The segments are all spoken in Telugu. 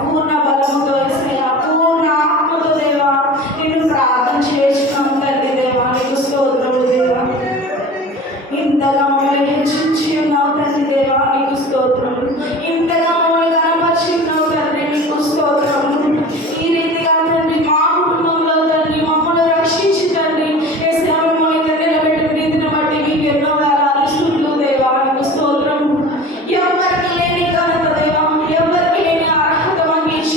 పూర్ణ బలముతో యేసయ్యా, పూర్ణ ఆత్మతో దేవా నిన్ను ప్రార్థన చేసినాం తండ్రి దేవా. నీకు స్తోత్రములు దేవా. ఇంతగా మమ్మల్ని హెచ్చించి ఉన్నావు తండ్రి దేవా, నీకు స్తోత్రములు. ఇంతగా మమ్మల్ని కనపరిచి ఉన్నావు తండ్రి, నీకు స్తోత్రములు. ఈ రీతిగా తండ్రి మా కుటుంబంలో తండ్రి మమ్మల్ని రక్షించి తండ్రి యేసయ్యా మమ్మల్ని నిలబెట్టిన రీతిని బట్టి మీకు ఎన్నో వేలాది స్తుతులు దేవా, నీకు స్తోత్రము. ఎవరికి లేని ఘనత దేవా, ఎవరికి లేని అర్హత మాకు ఇచ్చి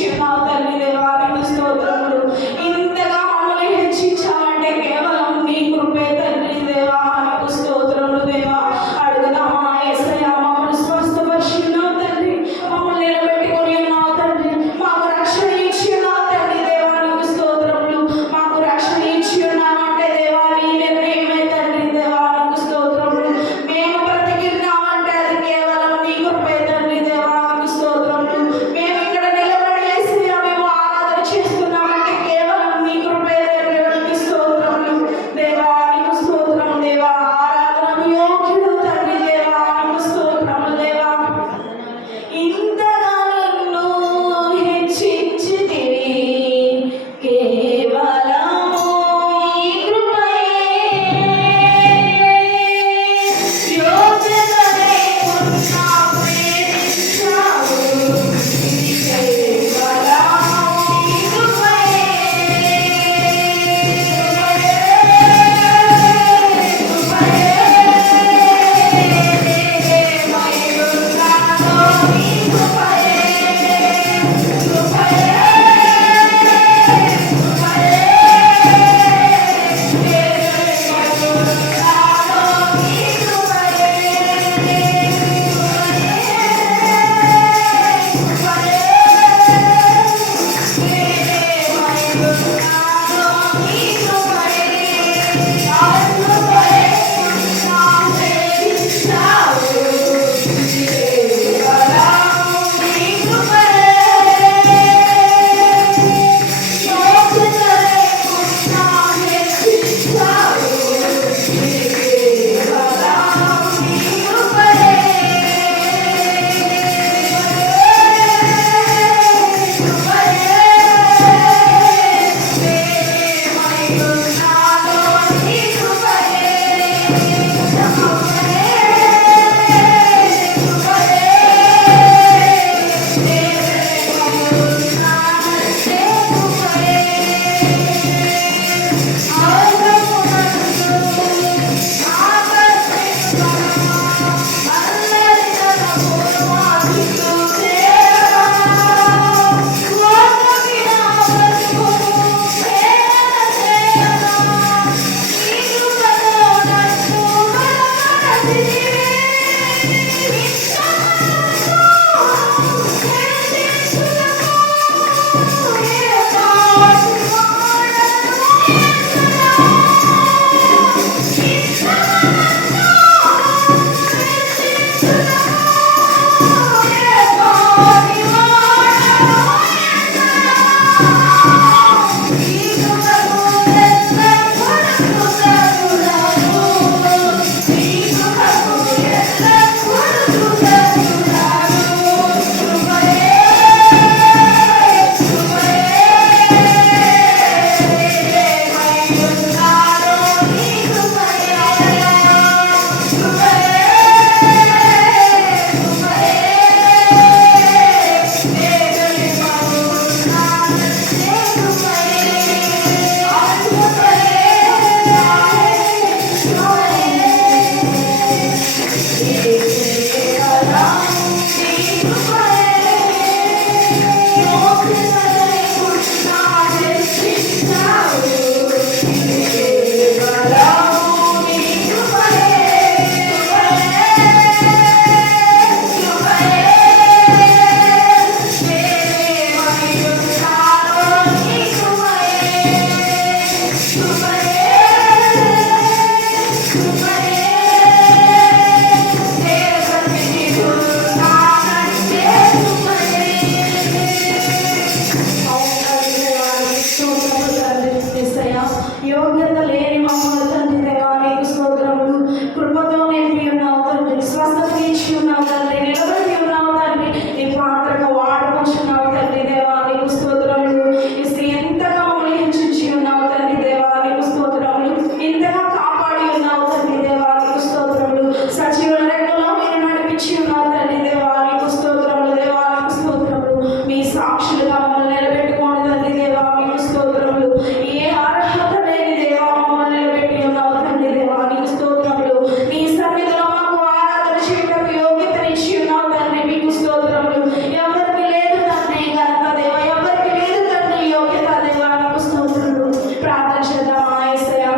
సాక్షులుగా మమ్మల్ని నిలబెట్టుకోండి తండ్రి దేవా. మీకు స్తోత్రములు. ఏ అర్హత లేని దేవా మమ్మల్ని నిలబెట్టి ఉన్నావు తండ్రి దేవా. నీకు స్తోత్రములు. నీ సన్నిధిలో మాకు ఆరాధన చేయడానికి యోగ్యతనిచ్చి ఉన్నావు తండ్రి. మీకు స్తోత్రములు. ఎవరికి లేదు తండ్రి ఘనత దేవా, ఎవరికి లేదు తండ్రి యోగ్యత దేవా. నీకు స్తోత్రములు. ప్రార్థన చేద్దామా యేసయ్యా.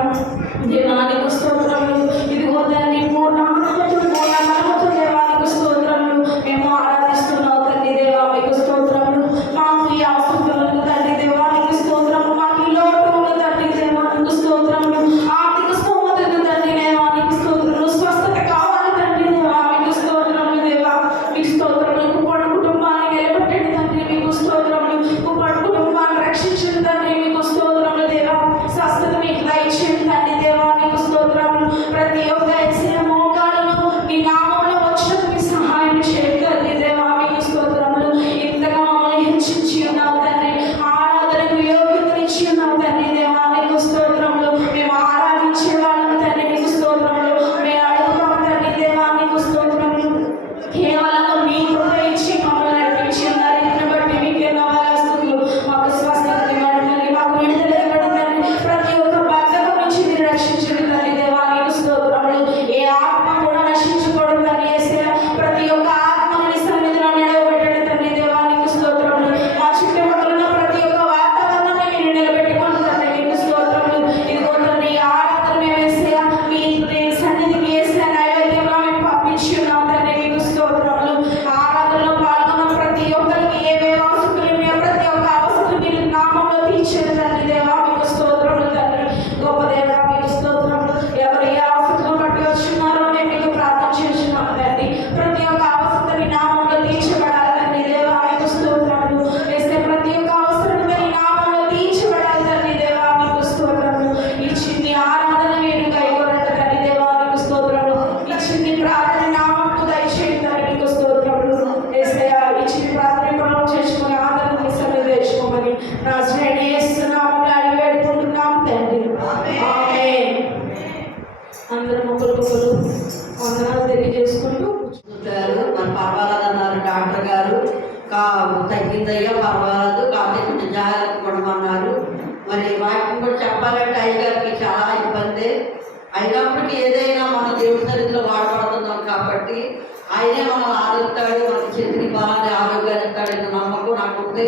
దేవా నీకు స్తోత్రములు. ఇదిగో తండ్రి పూర్ణ ఆత్మతో పూర్ణ బలముతో దేవా నీకు స్తోత్రములు. మేము ఆరాధిస్తున్నావు తండ్రి దేవా. మీకు స్తోత్రములు. మాకు ఈ అవసరం ఉంది తండ్రి దేవా. నీకు స్తోత్రములు. మాకు ఈ లోటు ఉంది తండ్రి దేవా. నీకు స్తోత్రములు. ఆర్థిక స్తోమత ఉంది తండ్రి దేవా. నీకు స్తోత్రములు. స్వస్థత కావాలి తండ్రి దేవా. మీకు స్తోత్రములు దేవా. మీకు స్తోత్రములు. కుప్పడు కుటుంబాన్ని నిలబెట్టండి తండ్రి. మీకు స్తోత్రములు. కుప్పడు కుటుంబాన్ని రక్షించండి తండ్రి. మీకు స్తోత్రములు దేవా. స్వస్థత మీకు దయచేయండి తండ్రి దేవా. నీకు స్తోత్రములు. ప్రతి ఒక్క యేసయ్య మోకాలను నీ నామములో వచ్చినందుకు మీ సహాయం చేయండి తండ్రి దేవా. మీకు స్తోత్రములు. ఇంతగా మమ్మల్ని హెచ్చించి ఉన్నావు తండ్రి. ఆరాధనకు యోగ్యతనిచ్చి ఉన్నావు తండ్రి దేవా. నీకు స్తోత్రములు. మేము ఆరాధించే వాళ్ళం తండ్రి. నీకు స్తోత్రములు. మేము అడుగుతాం తండ్రి దేవా. నీకు స్తోత్రములు. కేవలం మీ కృప ఇచ్చి మమ్మల్ని నడిపించి ఉన్నారు. ఇంటిని బట్టి మీకే నవాలస్తులు. మాకు స్వస్థత ఇవ్వండి తండ్రి. మాకు విడుదల ఇవ్వండి తండ్రి. ప్రతి ఒక్క బద్ధకం నుంచి మీరు రక్షించండి తండ్రి దేవా. నీకు స్తోత్రములు. ఏ ఆత్మ కూడా నశించకూడదు తండ్రి యేసయ్య. ప్రతి ఒక్క ఆత్మను నీ సన్నిధిలో నిలవబెట్టండి తండ్రి దేవా. నీకు స్తోత్రములు. మా చుట్టుపక్కల ఉన్న ప్రతి ఒక్క వాతావరణాన్ని మీరు నిలబెట్టుకోండి తండ్రి. నీకు స్తోత్రములు. ఇదిగో తండ్రి ఈ ఆరాధన మేము యేసయ్య మీ సన్నిధికి యేసయ్య నైవేద్యంగా మేము పంపించి ఉన్నాం తండ్రి. మీకు స్తోత్రములు. ఆరాధనలో పాల్గొన్న ప్రతి ఒక్కరికి ఏవే అవసరం ఉన్నాయో ప్రతి ఒక్క అవసరం మీరు నామంలో తీర్చండి తండ్రి దేవా. మీకు స్తోత్రములు తండ్రి. గొప్ప దేవా మీకు స్తోత్రములు. ఎవరు ఏ అవసరం బట్టి వచ్చున్నారో మేము మీకు ప్రార్థన చేస్తున్నాం తండ్రి. ప్రతి ఒక్క అవసరం మీ నామంలో తీర్చబడాలి తండ్రి దేవా. మీకు స్తోత్రములు. వేసే ప్రతి ఒక్క అవసరం మీ నామంలో తీర్చబడాలి తండ్రి దేవా. మీకు స్తోత్రములు. ఈ చిన్ని ఆరాధన మీరు కైగొనండి తండ్రి దేవా. మీకు స్తోత్రములు. ఈ చిన్ని ప్రార్థన నామంలో దయచేయండి తండ్రి. మీకు స్తోత్రములు. యేసయ్య ఈ చిన్ని ప్రార్థన మనం చేసుకుని ఆదరణ మీ సన్నిధిలో తెచ్చుకోమని నజరేయుడైన యేసు నామములో అడిగి వేడుకుంటున్నాం తండ్రి. ఆమేన్. అందరూ మొక్కులు వందనాలు తెలియజేసుకుంటూ చూశారు. మరి పర్వాలేదన్నారు డాక్టర్ గారు. తగ్గిందయ్యా పర్వాలేదు, కాకపోతే కొంచెం జాగ్రత్త పడమన్నారు. మరి వాటిని కూడా చెప్పాలంటే అయ్యగారికి చాలా ఇబ్బంది. అయినప్పటికీ ఏదైనా మన దేవుడి సన్నిధిలో వాడబడుతున్నాం కాబట్టి ఆయనే మనల్ని ఆదరిస్తాడు. మన చేతిని బలాన్ని ఆరోగ్యాన్ని ఇస్తాడని నమ్మకం నాకుంటే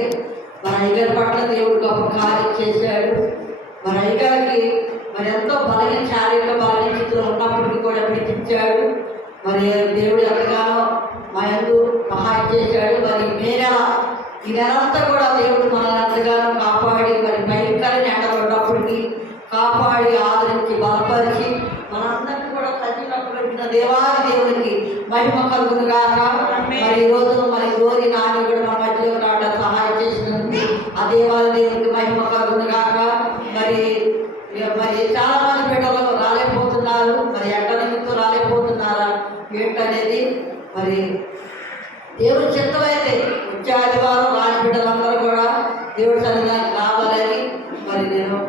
మన అయ్యగారి పట్ల దేవుడు గొప్ప కార్యం చేశాడు. మరి అయ్యగారికి మరి ఎంతో బలహీన శారీరక బలహీన స్థితిలో ఉన్నప్పటికీ కూడా విడిపించాడు. మరి దేవుడు ఎంతగానో మా యందు సహాయం చేశాడు. మరి ఈ నెలంతా కూడా దేవుడు మనల్ని ఎంతగానో కాపాడి మరి భయంకరమైన ఎండలు ఉన్నప్పటికీ కాపాడి ఆదరించి బలపరిచి మనందరికీ కూడా సజీవంగా దేవాది దేవునికి మహిమ కలుగును గాక. మరి ఈరోజు మరి గోరి నాని కూడా మన మధ్యలో రావడం సహాయం చేసినందుకు ఆ దేవాది దేవునికి మహిమ కలుగును గాక. మరి చాలా మంది బిడ్డలు రాలేకపోతున్నారు. మరి ఎండ నిమిత్తం రాలేకపోతున్నారా ఏంటనేది మరి దేవుడి చిత్తమైతే వచ్చే ఆదివారం రాని బిడ్డలందరూ కూడా దేవుడి సన్నిధానికి రావాలని నేను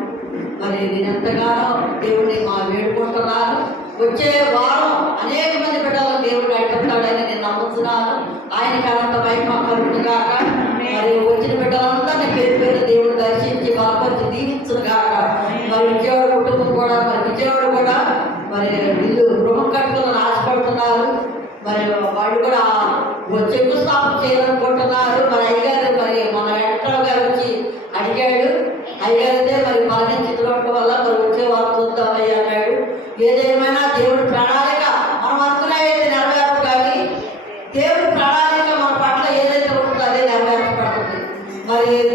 ఎంతగానో దేవుడిని వేడుకుంటున్నాను. వచ్చే వారం అనేక మంది బిడ్డలను దేవుడు నడిపిస్తాడని నేను నమ్ముతున్నాను. ఆయనకి అనంత మహిమ కలుగును గాక. మరి వచ్చిన బిడ్డలందరినీ పేరు పేరు దేవుడు దర్శించి బలపరిచి దీవించును గాక. మరి విజయవాడ కుటుంబం కూడా విజయవాడ కూడా వీళ్ళు గృహం కట్టుకుని ఆశపడుతున్నారు. మరి వాళ్ళు కూడా శంకుస్థాపన చేయాలనుకుంటున్నారు. మరి అయ్యగారు మన వెంకట్రావు గారు వచ్చి అడిగాడు. అయ్యగారితే బలహీన స్థితిలో ఉండటం వల్ల వచ్చే వారు చూద్దామని అన్నాడు. ఏదేమైనా దేవుడి ప్రణాళిక మనం అనుకునేది నెరవేరు, కానీ దేవుడి ప్రణాళిక మన పట్ల ఏదైతే ఉంటుందో అదే నెరవేర్చబడుతుంది.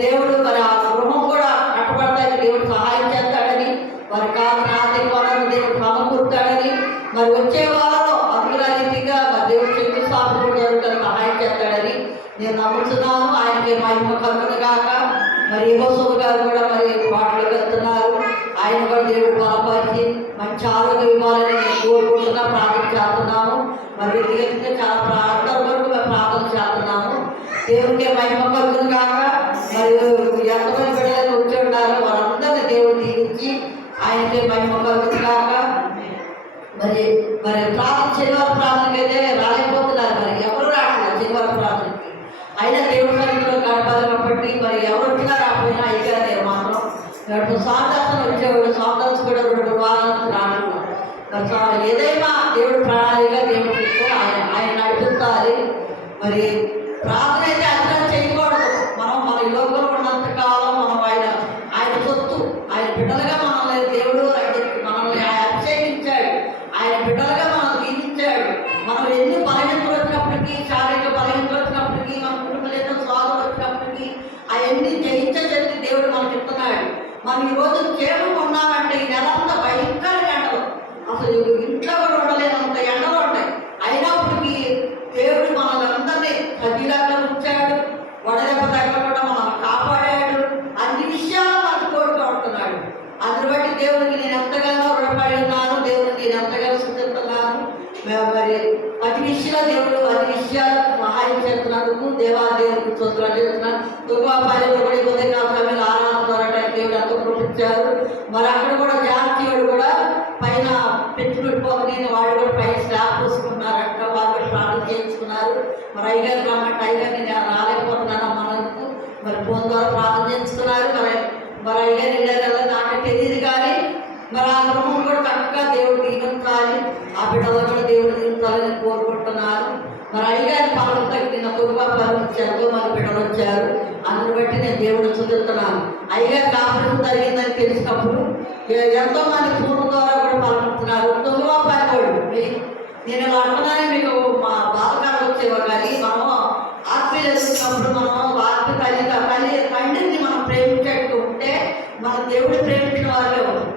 దేవుడు ఆ గృహం కూడా కట్టబడతానికి దేవుడు సహాయం చేస్తాడని, కావాల్సిన ఆర్థిక వనరులు దేవుడు సమకూరుతాడని, వచ్చే వారంలో అందుల రీతిగా దేవుడు శంకుస్థాపన కూడా జరుగుతానికి సహాయం చేస్తాడని నేను నమ్ముతున్నాను. ఆయనకి మహిమ కలుగును గాక. యోసేపు గారు కూడా పాటలు వెళ్తున్నారు. ఆయన కూడా దేవుడు బలపరిచి మంచి ఆరోగ్యం ఇవ్వాలని నేను కోరుకుంటున్నా, ప్రార్థన చేస్తున్నాము. వ్యక్తిగతంగా చాలా అందరి వరకు మేము ప్రార్థన చేస్తున్నాము. దేవుడికి మహిమ కలుగును గాక. ఎంతమంది బిడ్డలకు వచ్చి ఉన్నారు వారందరినీ దేవుడు దీవించి ఆయనకి మహిమ కలుగును గాక. ప్రార్థన శనివారం ప్రార్థనకి అయితే రాలేకపోతున్నారు. ఎవరు రావట్లేదు శనివారం ప్రార్థనకి. అయినా దేవుడి సన్నిధిలో గడపాలి కాబట్టి అయినప్పటికీ మరి ఎవరు వచ్చినా రాకపోయినా అయ్యారు నేను మాత్రం ఇప్పుడు స్వామిదాసం వచ్చేవాడు. స్వామిదాస్ కూడా 2 వారాల నుంచి రావడం మరి ఏదైనా దేవుడు ప్రణాళిక దేవుడు ఆయన నడిపించాలి. మరి ప్రార్థన అయితే అర్థం చేయకూడదు. మన ఈ లోకంలో ఉన్నంత కాలం మనం ఆయన సొత్తు, ఆయన బిడ్డలుగా మనల్ని దేవుడు మనల్ని అభిషేకించాడు. ఆయన బిడ్డలుగా మనం దీవించాడు. మనం ఎన్ని బలహీనతలు వచ్చినప్పటికీ, శారీరక బలహీనతలు వచ్చినప్పటికీ, మన కుటుంబంలో ఎన్నో స్వాదులు వచ్చినప్పటికీ అవన్నీ జయించే శక్తి దేవుడు మనకి ఇస్తున్నాడు. మనం ఈరోజు కేవలం ఉన్నామంటే ఈ నెలంతా భయంకర ఎండలు, అసలు ఇంట్లో కూడా ఉండలేనంత ఎండలు ఉంటాయి. అయినప్పటికీ దేవుడు మనల్ని అందరినీ సజీలంగా ఉంచాడు. వడదెబ్బ తగలకుండా మనల్ని కాపాడాడు. అన్ని విషయాలు మనకు తోడుగా ఉంటున్నాడు. అందుని బట్టి దేవుడికి నేను ఎంతగానో రుణపడి ఉన్నాను. దేవుడికి నేను ఎంతగానో స్థుతిస్తున్నాను. మరి అతి విషయాలు సహాయం చేస్తున్నందుకు దేవుడికి స్తోత్రాలు చేస్తున్నాను. దుర్గాపాలెంలో కూడా ఉదయకాల సమయంలో ఆరాధన ద్వారా దేవుడు ఎంతో కృపించారు. మరి అక్కడ కూడా జాతీయుడు కూడా పైన పెట్టుబడిపోతుంది. వాళ్ళు కూడా పైన స్లాబ్ పూసుకున్నారంట. వాళ్ళు కూడా ప్రార్థన చేయించుకున్నారు. మరి అయ్యగారు రమ్మంటే అయ్యగారు నేను రాలేకపోతున్నాను అమ్మకు మరి ఫోన్ ద్వారా ప్రార్థన చేయించుకున్నారు. మరి అయ్యగారు వెళ్ళారు నాకే తెలియదు. కానీ మరి ఆ గృహం కూడా చక్కగా దేవుడు దీవించాలి. ఆ బిడ్డలు కూడా దేవుడు దీవించాలని కోరుకుంటున్నారు. మరి అయ్యగారి పాలన తగ్గిన కుటుంబాలు ఎంతో మంది బిడ్డలు వచ్చారు. అందుని బట్టి నేను దేవుడు చూస్తున్నాను. అయ్యగారికి ఆపరేషన్ జరిగిందని తెలిసినప్పుడు ఎంతో మంది ఫోన్ ద్వారా కూడా పాల్గొంటున్నారు. 9వ పాల్గొడు నేను ఇలా అంటున్నానే మీకు మా బాధకాలు వచ్చేవా. కానీ మనం ఆత్మీయ ఎదుగుతున్నప్పుడు మనం ఆత్మీయ తండ్రిని మనం ప్రేమించేట్టు ఉంటే మన దేవుడు ప్రేమించిన వారే ఉంటాం.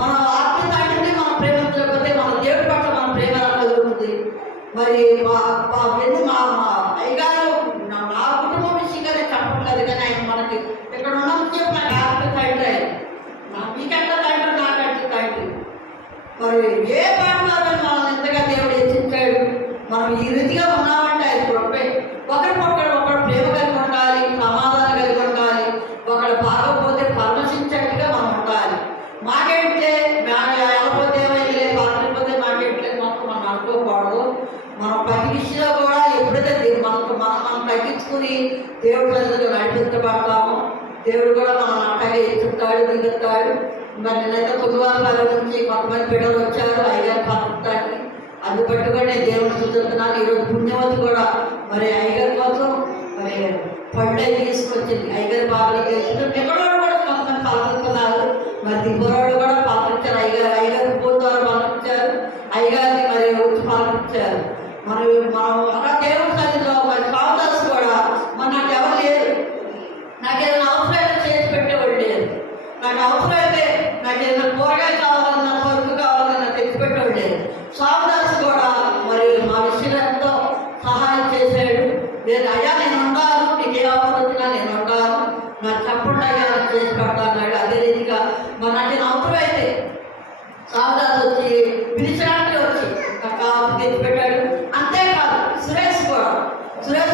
మన ఆత్మీయ తండ్రిని మనం ప్రేమించకపోతే మన దేవుడి పట్ల మన ప్రేమ కలుగుతుంది. మరి మా అయ్యగారు నా కుటుంబం విషయంగా నేను చెప్పట్లేదు. కానీ ఆయన మనకి ఇక్కడ ఉన్నందుకు చెప్పి నాకు ఆత్మీయ తండ్రి ఆయన మీకెట్లా తండ్రి నాకంటే తండ్రి. మరి ఏ పాటలో మనల్ని ఎంతగా దేవుడు హెచ్చించాడు. మనం ఈ రీతిగా ఉన్నామంటే ఆయన కృపే. ఒకరు ప్రేమ కలిగి ఉండాలి, సమాధానం కలిగి ఉండాలి. ఒకడు బాగోపోతే పరమశించేట్టుగా మనం ఉండాలి. మాకేంటే వెళ్ళపోతే ఏమైతే బాగలేకపోతే మాకేంటే మాత్రం మనం అనుకోకూడదు. మనం ప్రతి విషయంలో కూడా ఎప్పుడైతే మనం తగ్గించుకుని దేవుడి ప్రజలకు నడిపించబడతామో దేవుడు కూడా మనం అట్టగా ఎత్తుతాడు, దిగుతాడు. మరి నేనైతే 9వ నుంచి కొంతమంది బిడ్డలు వచ్చారు అయ్యగారు పంపుతానికి. అందుబట్టి కూడా నేను దేవుడిని చూస్తున్నాను. ఈరోజు పుణ్యవతి కూడా మరి అయ్యగారి కోసం మరి పళ్ళు అవి తీసుకొచ్చింది. అయ్యగారి బాగా ఎక్కడోడు కూడా కొంతమంది పలకరిస్తున్నారు. మరి దిబ్బరోడు కూడా పలకరించారు. అయ్యగారు ఫోన్ ద్వారా పలకరించారు. అయ్యగారిని మరి వచ్చి పలకరించారు. మనం అక్కడ దేవుడి సన్నిధిలో మరి స్వామిదాస్ కూడా మరి నాకు ఎవరు లేరు. నాకేదైనా అవసరమైతే చేసి పెట్టేవాళ్ళు లేరు. నాకు అవసరమైతే నాకేదైనా కూరగాయలు కావాలన్నా పరుపు కావాలన్నా తెచ్చిపెట్టేవాళ్ళు లేరు. స్వామిదాస్ కూడా మరి మా విషయంలో ఎంతో సహాయం చేశాడు. నేను అయ్యా నేను ఉంటాను, నీకు ఏ అవసరం వచ్చినా నేను ఉంటాను, నాకు చెప్పండి అయ్యా చేసి పెడతాన్నాడు. అదే రీతిగా మరి నాకు అవసరమైతే స్వామిదాస్ వచ్చి పిలిచడానికి వచ్చి నాకు కావాలి తెచ్చిపెట్టాడు. అంతేకాదు సురేష్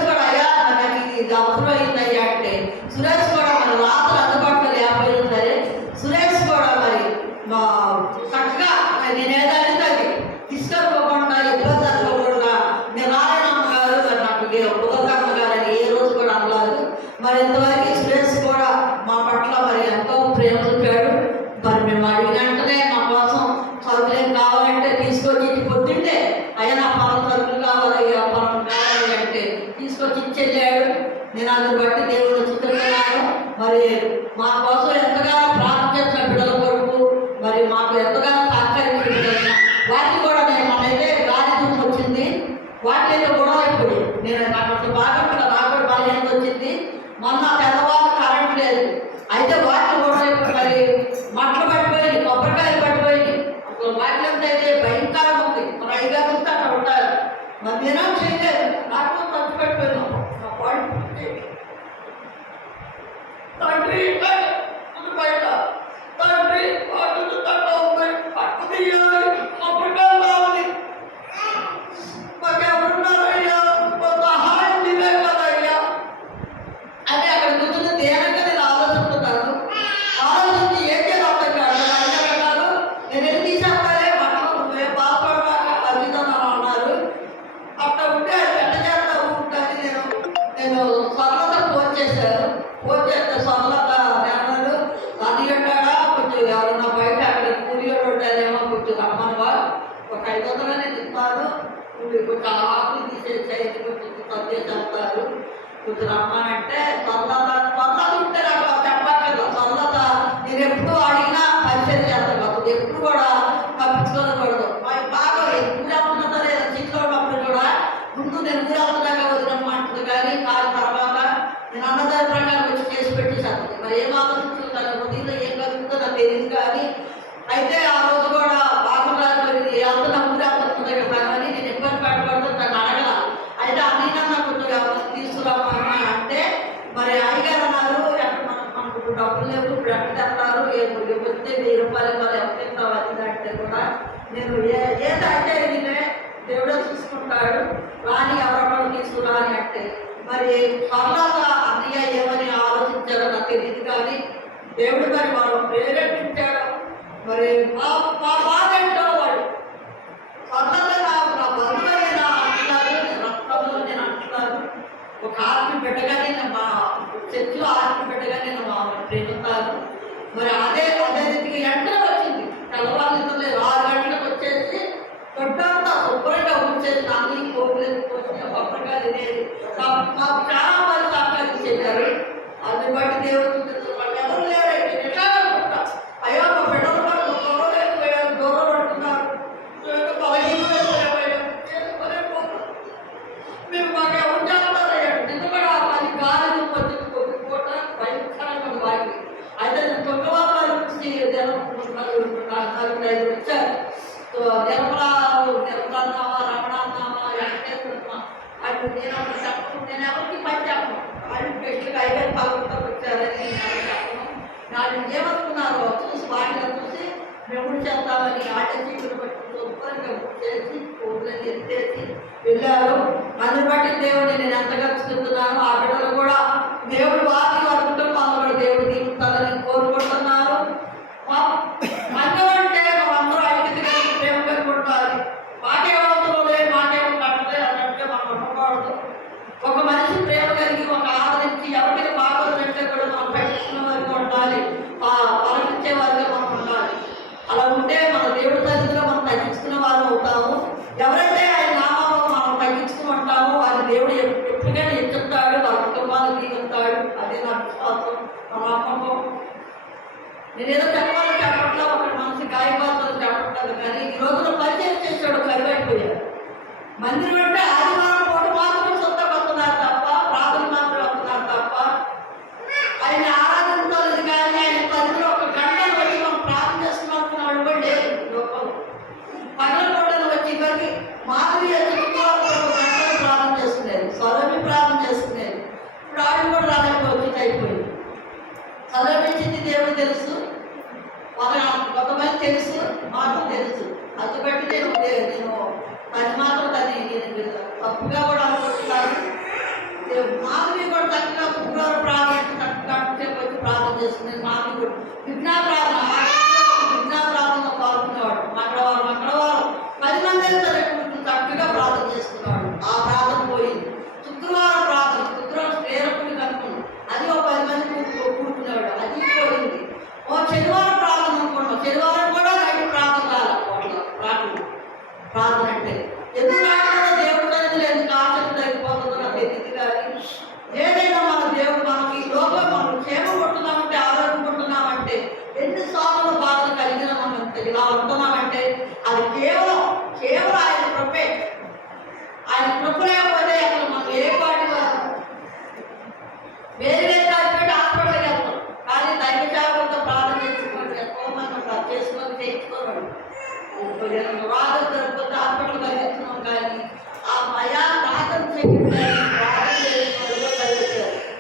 కూడా అయ్యా నాకు ఇది అవసరం అయింది అయ్యా అంటే సురేష్ కూడా మన రాత్రులు అందుబాటులో లేకపోయినా సరే సురేష్ కూడా మరి చక్కగా నేను ఏదైతే అది తీసుకోకుండా ఇబ్బంది అనుకోకుండా నేను రాలేనమ్మ గారు మరి నాకు బుధకర్మ గారు అని ఏ రోజు కూడా అనలేదు. మరి ఇంతవరకు సురేష్ కూడా మా పట్ల మరి ఎంతో ప్రేమ చూపాడు. మరి మేము అడిగిన వెంటనే మా కోసం సరుకులు కావాలంటే తీసుకొచ్చి పొద్దుంటే అయ్యా నా పొలం సరుకులు కావాలి, అయ్యా పొలం కావాలి అంటే తీసుకొచ్చి ఇచ్చేళ్ళాడు. నేను అందుని బట్టి దేవుడు చూస్తున్నాను. మరి మా కోసం ఎంతగానో ప్రార్థన చేసిన బిడ్డల కొరకు మరి మాకు ఎంతగానో సహకరించిన బిడ్డలు వాటికి కూడా నేను మనైతే గాలి దుమ్ము వచ్చింది. వాటి అయితే గొడవ అయిపోయి నేను నాకు అసలు బాగా నాకు కూడా బాగా ఎంత వచ్చింది. మొన్న తెల్లవారు కరెంట్ లేదు. అయితే వాటిని గొడవ అయిపోయి మరి మట్లు పడిపోయింది, కొబ్బరికాయలు పడిపోయింది. అసలు వాటి ఎంత అయితే భయంకరంగా ఉంది. మరి అయ్యగారు ఉంటే అక్కడ ఉంటారు. మరి నేనేం చేయలేదు. నాకు ఖర్చు పడిపోయినాం తండ్రి బయట తండ్రి పట్టు తీయాలి అప్పుడు కావాలి. మాకెవరున్నారయ్యా సహాయం నీవే కదయ్యా అని అక్కడ కూర్చుని దేనంగా నేను ఆలోచిస్తున్నాను. ఆలోచించి ఏం చేయాలి అన్నారు. నేను ఎన్ని తీసేస్తానే పట్టణం నువ్వే బాధపడదాకా అదిదానని అన్నారు. అట్లా ఉంటే అది ఎట్ట చేస్తా ఉంటుంది. నేను స్వర్ణత ఫోన్ చేశాను. ఫోన్ చేస్తే సొంత నెలలు అది ఉంటాడా కొంచెం ఎవరన్నా బయట అక్కడ కూలి ఉంటారేమో కొంచెం రమ్మని వాళ్ళు ఒక 500 నేను ఇస్తాను కొంచెం ఆకులు తీసేసి అయితే కొంచెం సర్దే చేస్తారు కొంచెం రమ్మనంటే సొంత ఉంటే నాకు చెప్పక్కర్లేదు సొంత నేను ఎప్పుడు అడిగినా పరిచయం చేస్తాను అప్పుడు ఎప్పుడు కూడా తప్పించుకోకూడదు బాగా ఎప్పుడు వెళ్తున్నా లేదా చిట్లో ఉన్నప్పుడు కూడా ముందు నేను ఊరెళ్తున్నాగా వదిలమ్మంటుంది కానీ కాదు తర్వాత నేను అన్నదాని ప్రకారం వచ్చి చేసి పెట్టేసేస్తుంది మరి ఏం ఆలోచించు తన హృదయంలో ఏం కలుగుతుందో నాకు తెలియదు కానీ అయితే ఆ రోజు కూడా బాగుండా వెళ్తున్నా ఊరెళ్తుంది కదా కానీ నేను ఇబ్బంది పెట్టకూడదు తను అడగల అయితే అన్నీనన్నా కొంచెం ఎవరు తీసుకురామా అంటే మరి అయ్యగారు అన్నారు ఎక్కడ మనకు డబ్బులు లేవు ఇప్పుడు ఎక్కడ తెస్తారు వస్తే 1000 రూపాయలు ఇవ్వాలి ఎవరికి ఇస్తావు అంటే కూడా నేను ఏదైతే నేనే దేవుడే చూసుకుంటాడు రాని ఎవరెవరు తీసుకురాని అంటే మరి తర్వాత అన్నయ్య ఏమని ఆలోచించాడో నాకు తెలియదు కానీ దేవుడు మరి వాళ్ళు ప్రేరేపించాడు మరి మా బాధ ఏంటో వాడు స్వర్ణంగా నా బంధువులైన అంటున్నారు రక్తంలో నేను అంటున్నాను ఒక ఆత్మ బిడ్డగా నేను మా చర్చిలో ఆత్మ బిడ్డగా నేను మా ప్రేమిస్తాను మరి అదే రీతికి వెంటనే వచ్చింది తెల్లవాళ్ళు లేదు 6 గంటలకు వచ్చేసి దొడ్డంతా శుభ్రంగా ఉంచేసి అన్ని కోట్లేదు వచ్చిన కొబ్బరిగా తినేది మాకు చాలా మంది సహకరించారు అది బట్టి దేవుడు వాళ్ళు ఎవరు లేరు ఎట్లా అనుకుంటా అయ్యో మా బిడ్డలు వాళ్ళు దూరం దూరం పడుతున్నారు మేము మాకు ఎవరు చేస్తారయ్యా ఎందుకంటే అది గాలి వచ్చి కొద్ది పూట భయంకరంగా వారికి అయితే నేను 9 వారాల నుంచి 4-5 వచ్చారు నిర్మలాన్నామా రమణాన్నామా వెంకటేశ్వరమ్మ అటు నేను అప్పుడు చెప్పను నేను ఎవరికి పని చెప్పను వాళ్ళు గెస్టుగా 5 పాల్గొంటూ వచ్చారని నేను చెప్పను వాళ్ళు ఏమనుకున్నారో చూసి వాటిని చూసి మేము చేస్తామని ఆట చీకులు పట్టి శుభ్రంగా చేసి ఊళ్ళని ఎత్తేసి వెళ్ళారు అందుని బట్టి దేవుడిని నేను ఎంతగా చూస్తున్నాను ఆ బిడ్డలు కూడా దేవుడు వారి కుటుంబాలను కూడా దేవుడు దీపుతారని కోరుకుంటున్నారు మంగళంటే అందరూ ఐక్యతగా ప్రేమ కలిగి ఉండాలి మాకేమవుతుందో లేదు మాకేమో కట్టలేదు అన్నట్టే మనం ఉండకూడదు ఒక మనిషి ప్రేమ కలిగి ఒక ఆదరించి ఎవరికి బాగోలు పెడితే కూడా మనం పట్టించిన వారిగా ఉండాలి పలకించే వారిగా మనం ఉండాలి అలా ఉంటే మన దేవుడి సన్నిధిలో మనం తగ్గించుకున్న వారు అవుతాము ఎవరైతే ఆయన నామంలో మనం తగ్గించుకుని ఉంటామో వారి దేవుడు ఎప్పటికైనా ఎత్తుతాడు వాళ్ళ కుటుంబాలు తీరుతాడు అదే నా విశ్వాసం నా నమ్మకం నేనేదో చెప్పాలని చెప్పట్లా ఒక మనిషి గాయపడుతుంది చెప్పట్లేదు కానీ ఈ రోజున పరిచయం చేసాడు కరువైపోయాడు మందిరం అంటే ఆదివారం పూట మాత్రం సొంత వస్తున్నారు తప్ప ప్రార్థన మాత్రం వస్తున్నారు తప్ప ఆయన ఆరాధించాలి కానీ ఆయన పరిధిలో ఒక గంటలు వచ్చి మనం ప్రార్థన చేస్తున్నాడు కూడా లేదు లోపల పగల పూటలు వచ్చి ఇవరికి మాధురి గంటలు ప్రార్థన చేస్తున్నారు స్వరమి ప్రార్థన చేస్తున్నారు ఇప్పుడు ఆవిడ కూడా రాలేకపోతుంది అయిపోయింది చదివించింది దేవుడు తెలుసు కొంతమంది తెలుసు మాకు తెలుసు అది బట్టి నేను అది మాత్రం దాన్ని నేను తప్పుగా కూడా అనుకుంటున్నాను మాధవి కూడా చక్కగా శుక్రవారం ప్రార్థన చక్కగా వచ్చి ప్రార్థన చేస్తుంది మాధవి కూడా విజ్ఞా ప్రార్థనలో పాల్గొనేవాడు మంగళవారం 10 మంది చక్కగా ప్రార్థన చేసుకున్నాడు ఆ ప్రార్థన పోయింది శుక్రవారం ప్రేరకుని కనుక్కున్నాడు అది ఒక 10 మంది కూడుకునేవాడు అది పోయింది ఓ శనివారం ప్రార్థన అనుకున్నాం శనివారం కూడా నైట్ ప్రార్థన ప్రార్థన అంటే ఎందుకు రాకుండా దేవుడు సన్నిధిలో ఎందుకు ఆసక్తి తగ్గిపోతుందో నాకు తెలియదు కానీ ఏదైనా మన దేవుడు మనకి లోపల మనం క్షేమం ఉంటున్నామంటే ఆరోగ్యం ఉంటున్నామంటే ఎన్ని సాధన బాధలు కలిగిన మనం ఇలా ఉంటున్నామంటే అది కేవలం ఆయన కృపే ఆయన కృప లేకపోతే అసలు మనం ఏ పాటి వారు వేరే పెట్టి హాస్పిటల్కి వెళ్తాం కానీ దైవ జాగ్రత్త ప్రార్థన చేసుకోండి ఎంతో మంది చేసుకొని చేయించుకోవాలి వాదం జరుగుతుంది హాస్పిటల్ కలిగిస్తున్నాం కానీ ఆ మయా ప్రార్థన చేయకుండా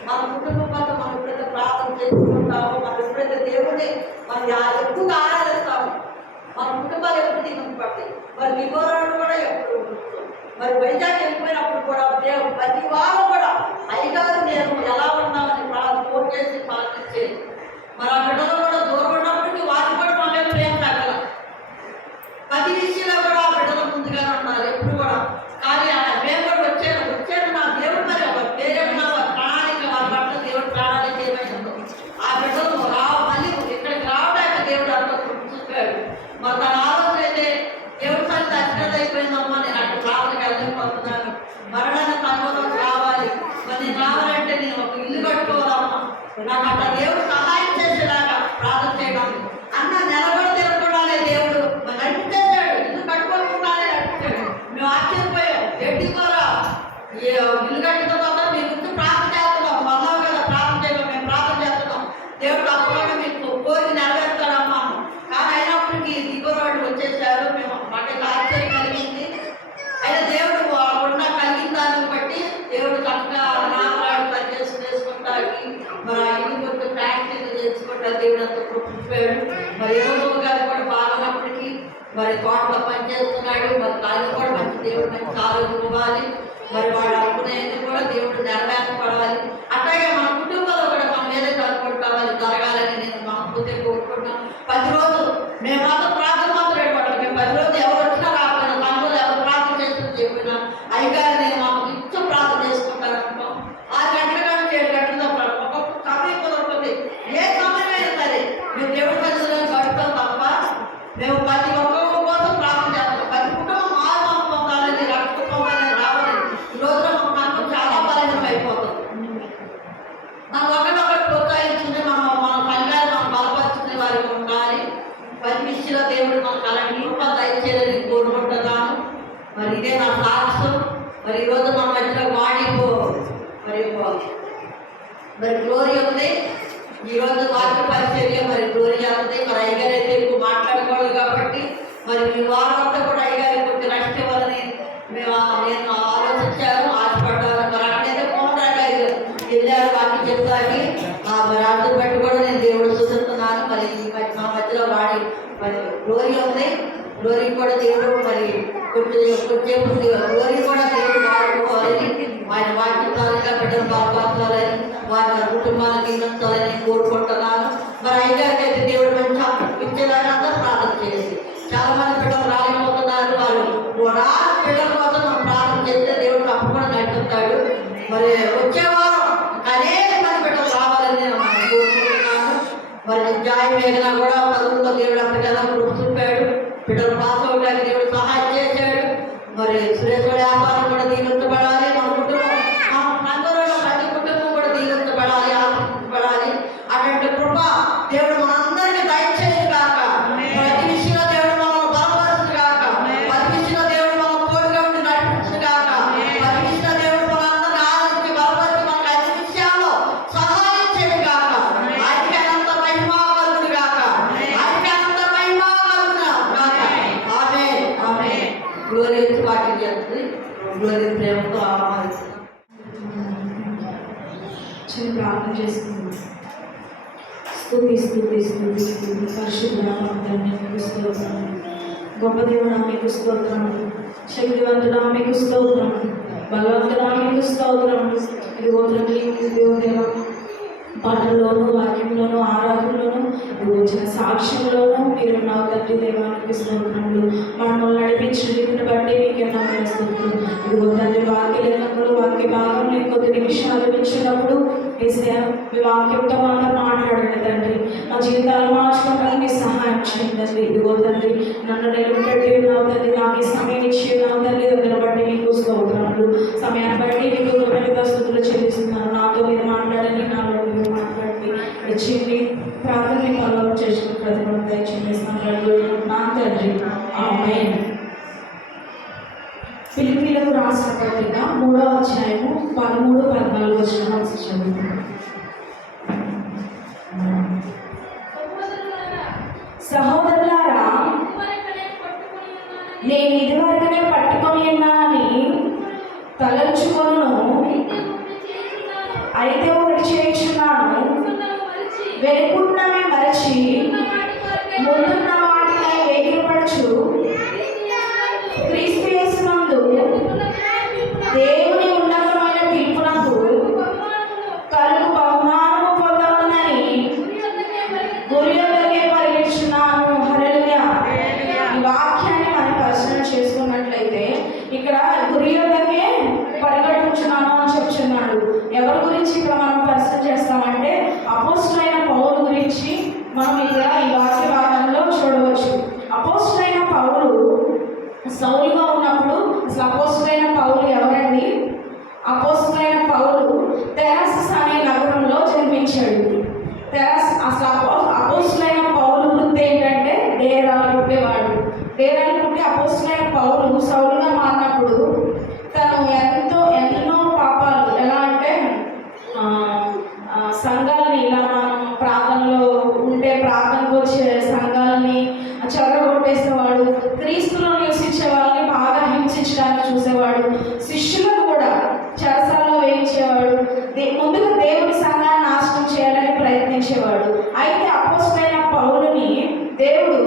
మన కుటుంబంతో మనం ఎప్పుడైతే ప్రార్థన చేసుకుంటామో మనం ఎప్పుడైతే దేవుడిని మనం ఎక్కువగా ఆరాధిస్తాము మన కుటుంబాలు ఎప్పుడు దీనికి పడతాయి మరి వివరాలు కూడా ఎప్పుడు మరి వైజాగ్ వెళ్ళిపోయినప్పుడు కూడా దేవుడు ప్రతి వారం కూడా అయ్యగారు నేను ఎలా ఉన్నామని ఫోన్ చేసి పాటించేది మరి ఆ బిడ్డలు కూడా దూరం ఉన్నప్పటికీ వారికి కూడా మా మీద ప్రేమ తగ్గల 10 విషయాలు కూడా ఆ బిడ్డలు ముందుగానే ఉన్నారు ఎప్పుడు కూడా కానీ మేము కూడా వచ్చాను నా దేవుడు మరి వేరే ప్రణాళిక వారి పట్ల దేవుడు ప్రణాళిక నాకు అట్లా దేవుడు సహాయం చేసేలాగా ప్రార్థన చేయడం అన్న నెల కూడా తిరగకుండానే దేవుడు నడిపించేశాడు. ఇల్లు కట్టుకోకుండానే నడిపించాడు. మేము ఆశ్చర్యపోయాం. ఏంటి ద్వారా ఇల్లు కట్టిన తర్వాత మీ గురించి ప్రార్థన చేస్తున్నాం, మళ్ళావు కదా ప్రార్థన చేయడం, మేము ప్రార్థన చేస్తున్నాం, దేవుడు తప్పకుండా మీకు కోరిక నెరవేరుతాడమ్మా. కానీ అయినప్పటికీ దిగురాడు వచ్చేసారు. మేము మాకు ఆశ్చర్యం కలిగింది. అయినా దేవుడు వాళ్ళకున్న కలిగిన దాన్ని బట్టి దేవుడు చక్కగా నాలుగు పని చేసుకుంటాకి మరి ఆ ఇల్లు కొంచెం ఫ్యాక్టరీలు చేసుకుంటా దేవుడు అంత పుట్టిపోయాడు. మరి యోగ గారు కూడా బాగున్నప్పటికీ మరి తోటలో పనిచేస్తున్నాడు. మరి తనకు కూడా మంచి దేవుడు మంచి ఆరోగ్యం ఇవ్వాలి. మరి వాడు అనుకునేది కూడా దేవుడు నెరవేర్చబడాలి. అట్లాగే మన కుటుంబంలో కూడా మనం ఏదైతే అనుకుంటామో అది జరగాలని నేను మనస్ఫూర్తిగా కోరుకుంటున్నాను. ప్రతిరోజు మేము మాత్రం ప్రార్థన మాత్రం ఏర్పడాలి. మేము ప్రతిరోజు ఎవరు వచ్చినా రాకపోయినా మనలో ఎవరు ప్రార్థన చేస్తుందని చెప్పినా అయ్యగారు నేను మాకు నిత్యం ప్రార్థన చేసుకుంటాను అనుకో. 6 గంటల కానీ 7 గంటల ఒక్కొక్క సమయం కుదరకపోతే ఏ సమయం అయినా సరే మేము దేవుడి సన్నిధిలో గడుపుతాం తప్ప మేము ప్రతి ఒక్కరి కోసం ప్రార్థన చేస్తాం. ప్రతి కుటుంబం మారు పొందాలని రక్షణ పొందాలని రావాలని ఈ రోజున మనకు చాలా బలహీనం అయిపోతుంది. మనం ఒకరినొకరు ప్రోత్సహించింది మన పనిగారు మనం బలపరుచుకునే వారికి ఉండాలి. ప్రతి విషయంలో దేవుడు మనకు అలాంటి రూపాలు దయచేయాలని కోరుకుంటున్నాను. మరి ఇదే నా సాక్ష్యం. మరి ఈరోజు మన మధ్యలో వాడిపో మరి గ్లోరీ ఉంది. ఈరోజు వాక్య పరిచర్య మరి గ్లోరీ ఉంది. మరి అయ్యగారు అయితే ఎక్కువ మాట్లాడకూడదు కాబట్టి మరి మీ వారంతా కూడా అయ్యగారికి కొంచెం రెస్ట్ ఇవ్వాలని నేను ఆలోచించాను, ఆశపడ్డాను. మరి అక్కడైతే కోమరాగారు వెళ్ళారు వాక్యం చెప్తాకి. మరి అందరు బట్టి కూడా నేను దేవుడు చూస్తున్నాను. మరి మా మధ్యలో వాడి మరి గ్లోరీ ఉంది. గ్లోరీ కూడా దేవుడు మరి కొంచెం గ్లోరీ కూడా దేవుడు వాడుకోవాలని ఆయన వాక్యాలుగా బిడ్డలు బాగుపడాలని వారి కుటుంబానికి ఇవ్వాలని కోరుకుంటున్నాను. మరి అయ్యగారికి అయితే దేవుడు మంచి ఇచ్చేలాగా అందరూ ప్రార్థన చేసి చాలా మంది బిడ్డలు రాలేకపోతున్నారు. వారు బిడ్డల కోసం మనం ప్రార్థన చేస్తే దేవుడు తప్పకుండా నడుపుతాడు. మరి వచ్చేవారం అనేక మంది బిడ్డలు రావాలని నేను కోరుకుంటున్నాను. మరి జాయి వేగన కూడా చదువులో దేవుడు అప్పటికైనా చూపాడు. బిడ్డలు పాస్ అవడానికి దేవుడు సహాయం చేశాడు. మరి సురేష్ వ్యాపారం కూడా దీవించబడాలి. మన కుటుంబం అందరూ ప్రతి కుటుంబం కూడా దీవించబడాలి, ఆశించబడాలి. అటువంటి కృప దేవుడు మనందరికీ దయచేయదు కాక. ప్రతి విషయంలో దేవుడు మనల్ని బలపరచు కాక. ప్రతి విషయంలో దేవుడు మనం తోడుగా ఉండి నడిపించు కాక. ప్రతి విషయంలో దేవుడు మనందరినీ ఆలోచించి బలపరిచి మనకు అన్ని విషయాల్లో సహాయం చేయడు కాక. ఆయనకి అనంత మహిమా కలుగును కాక. ఆయనకి అనంత మహిమా కలుగును కాక. ఆమేన్ ఆమేన్. గ్లోరీ వాక్యం చేస్తుంది. గ్లోరీ ప్రేమతో ఆహ్వానిస్తున్నాం. చిన్న ప్రార్థన చేసుకుందాం. స్తుతి స్తుతి స్తుతి స్తుతి పరిశుద్ధ మీకు స్తోత్రం. గొప్ప దేవుడా మీకు స్తోత్రం. శక్తివంతుడా మీకు స్తోత్రం. బలవంతుడా మీకు స్తోత్రం. ఇదిగో తండ్రి దేవ పాటల్లోనూ వాక్యంలోనూ ఆరాధనలోనూ ఇది వచ్చిన సాక్ష్యంలోనూ మీరు నా తండ్రి దేవానికి స్తోత్రములు. మనల్ని నడిపించిన రీతిని బట్టి మీకు ఎన్నో స్తోత్రం. ఇదిగో తండ్రి వాక్య లేనప్పుడు వాక్య భాగంలో కొద్ది నిమిషాలు ఇచ్చినప్పుడు మీ వాక్యంతో మాత్రం మాట్లాడండి తండ్రి. మా జీవితాలు మార్చుకోవడానికి మీ సహాయం చేయండి. ఇదిగో తండ్రి నన్ను నిలబెట్టి ఉన్నావు తండ్రి. నాకు ఈ సమయం ఇచ్చి ఉన్నావు తండ్రి. దాన్ని బట్టి మీకు స్తోత్రములు. సమయాన్ని బట్టి మీకు స్తుతులు చెల్లిస్తున్నాను. నాతో మీరు మాట్లాడండి, నాలో మీరు మాట్లాడి ఇచ్చింది ప్రార్థన ఫాలో చేసుకుని ప్రతిఫలం దయచేస్తున్నాను నా తండ్రి. ఆమేన్. ఫిలిప్పీలకు రాసిన పత్రిక 3వ అధ్యాయము 13-14 వచనాలు చదువుతాను. సహోదరులారా, నేను ఇదివరకనే పట్టుకొని ఉన్నానని తలంచుకొను. అయితే ఒకటి చేయించున్నాను, వెనుకున్నవి మరచి ముందున్న వాటిని వేగిరపరచు క్రీస్తు యేసునందు దేవుని ఉన్నతమైన తీర్పునకు కలుగు బహుమానము పొందవలనని గురియొద్దకే పరిగెత్తుచున్నాను. హల్లెలూయా. ఈ వాక్యాన్ని మనం పరిశీలన చేసుకున్నట్లయితే ఇక్కడ అసలు అపోస్తులైన పౌలు వృత్తి ఏంటంటే డేరాలు కుట్టేవాడు. డేరాలు కుట్టి అపోస్తులైన పౌలు సౌలుగా మారినప్పుడు తను ఎన్నో పాపాలు, ఎలా అంటే సంఘాలని, ఇలా మనం ప్రార్థనలో ఉంటే ప్రార్థనకు వచ్చే సంఘాలని చెరగొట్టేసేవాడు, క్రీస్తులో నివసించే వాళ్ళని బాగా హింసించడానికి చూసేవాడు, శిష్యులను కూడా చెరసాలలో వేయించేవాడు, ముందుగా దేవుడి సంఘాన్ని నాశనం చేయాలని ప్రయత్నించేవాడు. అయితే అపోస్తులైన పౌలుని దేవుడు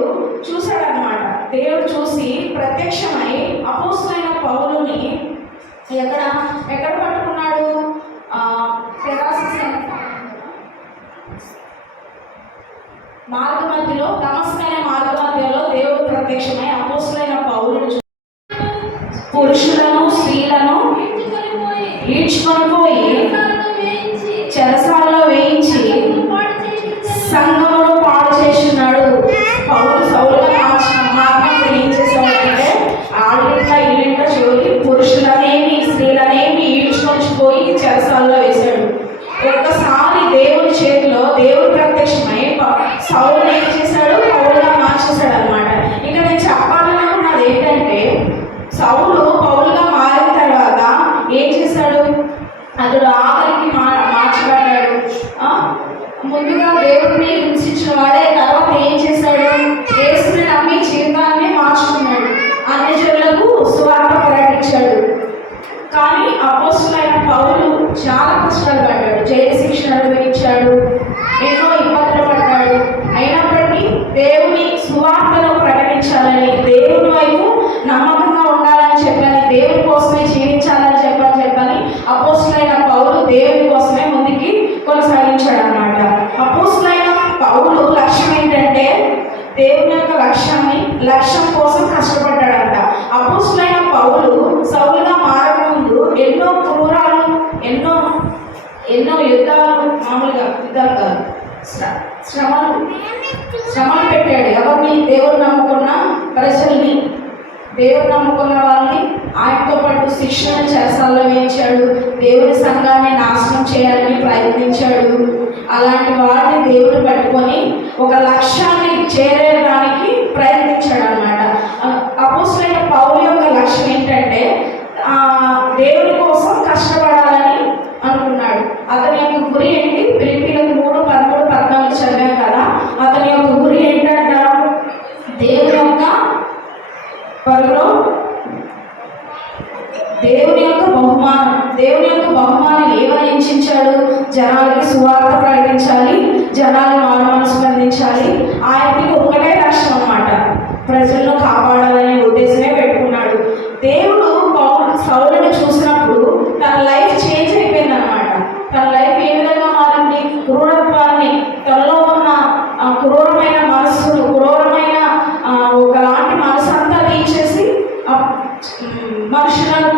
చూశాడనమాట. దేవుడు చూసి ప్రత్యక్షమై అపోస్తులైన పౌలుని ఎక్కడ పట్టుకున్నాడు? మార్గ మధ్యలో, నమస్కార మార్గ మధ్యలో దేవుడు ప్రత్యక్షమై అపోస్తులైన పౌలుని పురుషులను స్త్రీలను ఈడ్చుకొని పోయి చెరసాలలో వేయించి సంఘమును పాడు చేస్తున్నాడు. పౌలు సౌలుగా మారినప్పుడు ఏం చేసేవాడంటే ఆళ్ళింట ఇల్లింట చోరి పురుషులనేమి స్త్రీలనేమి ఈడ్చుకొని పోయి చెరసాలలో వేశాడు. ఒక్కసారి దేవుడి చేతిలో దేవుడు ప్రత్యక్షమై సౌలుని ఏం చేశాడు? పౌలుగా మార్చేశాడు అనమాట. ఇక నేను చెప్పాలనుకున్నది ఏంటంటే, సౌలు పౌలుగా మారిన తర్వాత ఏం చేశాడు? అతడు ఆఖరికి మార్చబడ్డాడు. ముందుగా దేవుడిని హింసించిన వాడే తర్వాత ఏం చేశాడు? యేసుని నమ్మి జీవితాన్ని మార్చుకున్నాడు, అన్ని జనులకు సువార్త ప్రకటించాడు. కానీ అపోస్తులైన పౌలు చాలా కష్టాలు పడ్డాడు, జైలు శిక్షణ అనుభవించాడు, ఎన్నో ఇబ్బందులు పడ్డాడు. అయినప్పటికీ దేవుని సువార్తను ప్రకటించాలని, దేవుని వైపు నమ్మకంగా ఉండాలని చెప్పని, దేవుని కోసమే జీవించాలని చెప్పని అపోస్తులైన పౌలు దేవుని కోసమే ముందుకి కొనసాగించాడు అన్నమాట. అపోస్తులైన పౌలు లక్ష్యం ఏంటంటే దేవుని యొక్క లక్ష్యం కోసం కష్టపడ్డాడంట. అపోస్తులైన పౌలు సౌలుగా మారకముందు ఎన్నో క్రూరాలు, ఎన్నో యుద్ధాలు, మామూలుగా యుద్ధాలు కాదు, శ్రమలు పెట్టాడు. ఎవరిని? దేవుడు నమ్ముకున్న ప్రజల్ని, దేవుడు నమ్ముకున్న వాళ్ళని ఆయనతో పాటు శిక్షణ చెరసాలలో వేయించాడు. దేవుని సంఘాన్ని నాశనం చేయాలని ప్రయత్నించాడు. అలాంటి వారిని దేవుడు పట్టుకొని ఒక లక్ష్యాన్ని చేరడానికి ప్రయత్నించాడు అనమాట. అపోస్తులైన పౌలు యొక్క లక్ష్యం ఏంటంటే దేవుని కోసం కష్టపడాలని అనుకున్నాడు. అతని యొక్క గురి ఏంటి? ఫిలిప్పీలకు 3:13-14 చదివాం కదా. అతని యొక్క గురి ఏంటంట? దేవుని యొక్క పరులో దేవుని యొక్క బహుమానం ఏమని ఇచ్చించాడు? జనాలకి సువార్త ప్రకటించాలి, జనాలు మారు మనసు స్పందించాలి. ఆయనకి ఒకటే లక్ష్యం అన్నమాట, ప్రజలను కాపాడాలనే ఉద్దేశమే పెట్టుకున్నాడు. దేవుడు సౌలుని చూసినప్పుడు తన లైఫ్ చేంజ్ అయిపోయింది అనమాట. తన లైఫ్ ఏ విధంగా మారింది? క్రూరత్వాన్ని, తనలో ఉన్న క్రూరమైన మనస్సును, క్రూరమైన ఒకలాంటి మనసు అంతా తీసేసి మనుషులను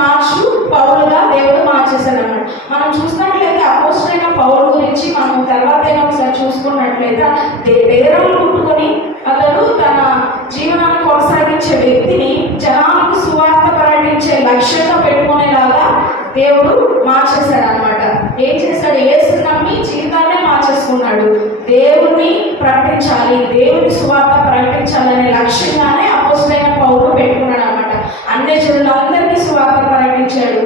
మార్చు పౌలుగా దేవుడు మార్చేశాడు అన్నమాట. మనం చూసినట్లయితే అపోస్తులైన పౌలు గురించి మనం తర్వాత ఒకసారి చూసుకున్నట్లయితే డేరాలు కుట్టుకొని అతడు తన జీవనాన్ని కొనసాగించే వ్యక్తిని జనాలకు సువార్త ప్రకటించే లక్ష్యంగా పెట్టుకునేలాగా దేవుడు మార్చేశాడు అనమాట. ఏం చేశాడు? యేసు నమ్మి జీవితాన్ని మార్చేసుకున్నాడు. దేవుని ప్రకటించాలి, దేవుని సువార్త ప్రకటించాలనే లక్ష్యంగానే అపోస్తులైన పౌలు పెట్టుకున్నాడు అనమాట. అన్ని జనులందరికీ సువార్త ప్రకటించాడు.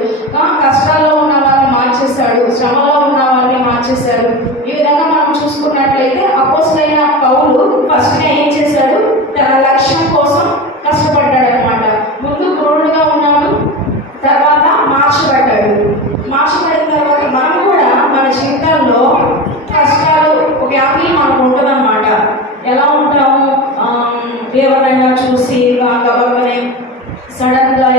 కష్టాల్లో ఉన్న వారిని మార్చేశాడు, శ్రమలో ఉన్న వారిని మార్చేశాడు. ఈ విధంగా మనం చూసుకున్నట్లయితే అపోస్తులైన పౌలు ఫస్ట్ ఏం చేశాడు? తన లక్ష్యం కోసం కష్టపడ్డాడు అనమాట. ముందు క్రూరుడుగా ఉన్నాడు, తర్వాత మార్చబడ్డాడు. మార్చబడిన తర్వాత మనం కూడా మన జీవితాల్లో కష్టాలు, ఒక వ్యాధి మనకు ఉంటుందన్నమాట. ఎలా ఉంటాము? ఎవరైనా చూసి గబక్కనే సడన్గా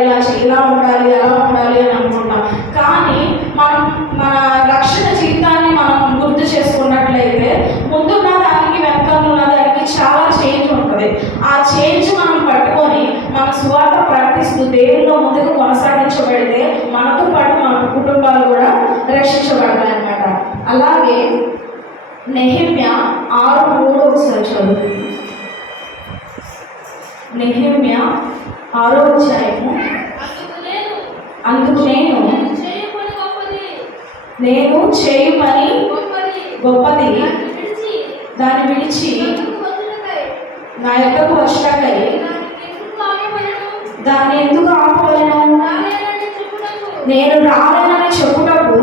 ఇలా ఉండాలి అలా ఉండాలి అని అనుకుంటాం. కానీ మనం మన రక్షణ జీవితాన్ని మనం గుర్తు చేసుకున్నట్లయితే ముందున్న దానికి వెనకాలన్న దానికి చాలా చేంజ్ ఉంటుంది. ఆ చేంజ్ మనం పట్టుకొని మన సువార్త ప్రకటిస్తూ దేవుల్లో ముందుకు కొనసాగించబడితే మనతో పాటు మన కుటుంబాలు కూడా రక్షించబడతాయి అన్నమాట. అలాగే నెహెమ్యా 6:3 ఒకసారి చదువు. నెహెమ్యా 6వ అధ్యాయము. అందుకు నేను చేయు పని గొప్పది దాన్ని విడిచి నా యొక్కకు వచ్చాకై దాన్ని ఎందుకు ఆపవలను? నేను రాలేనని చెప్పుటకు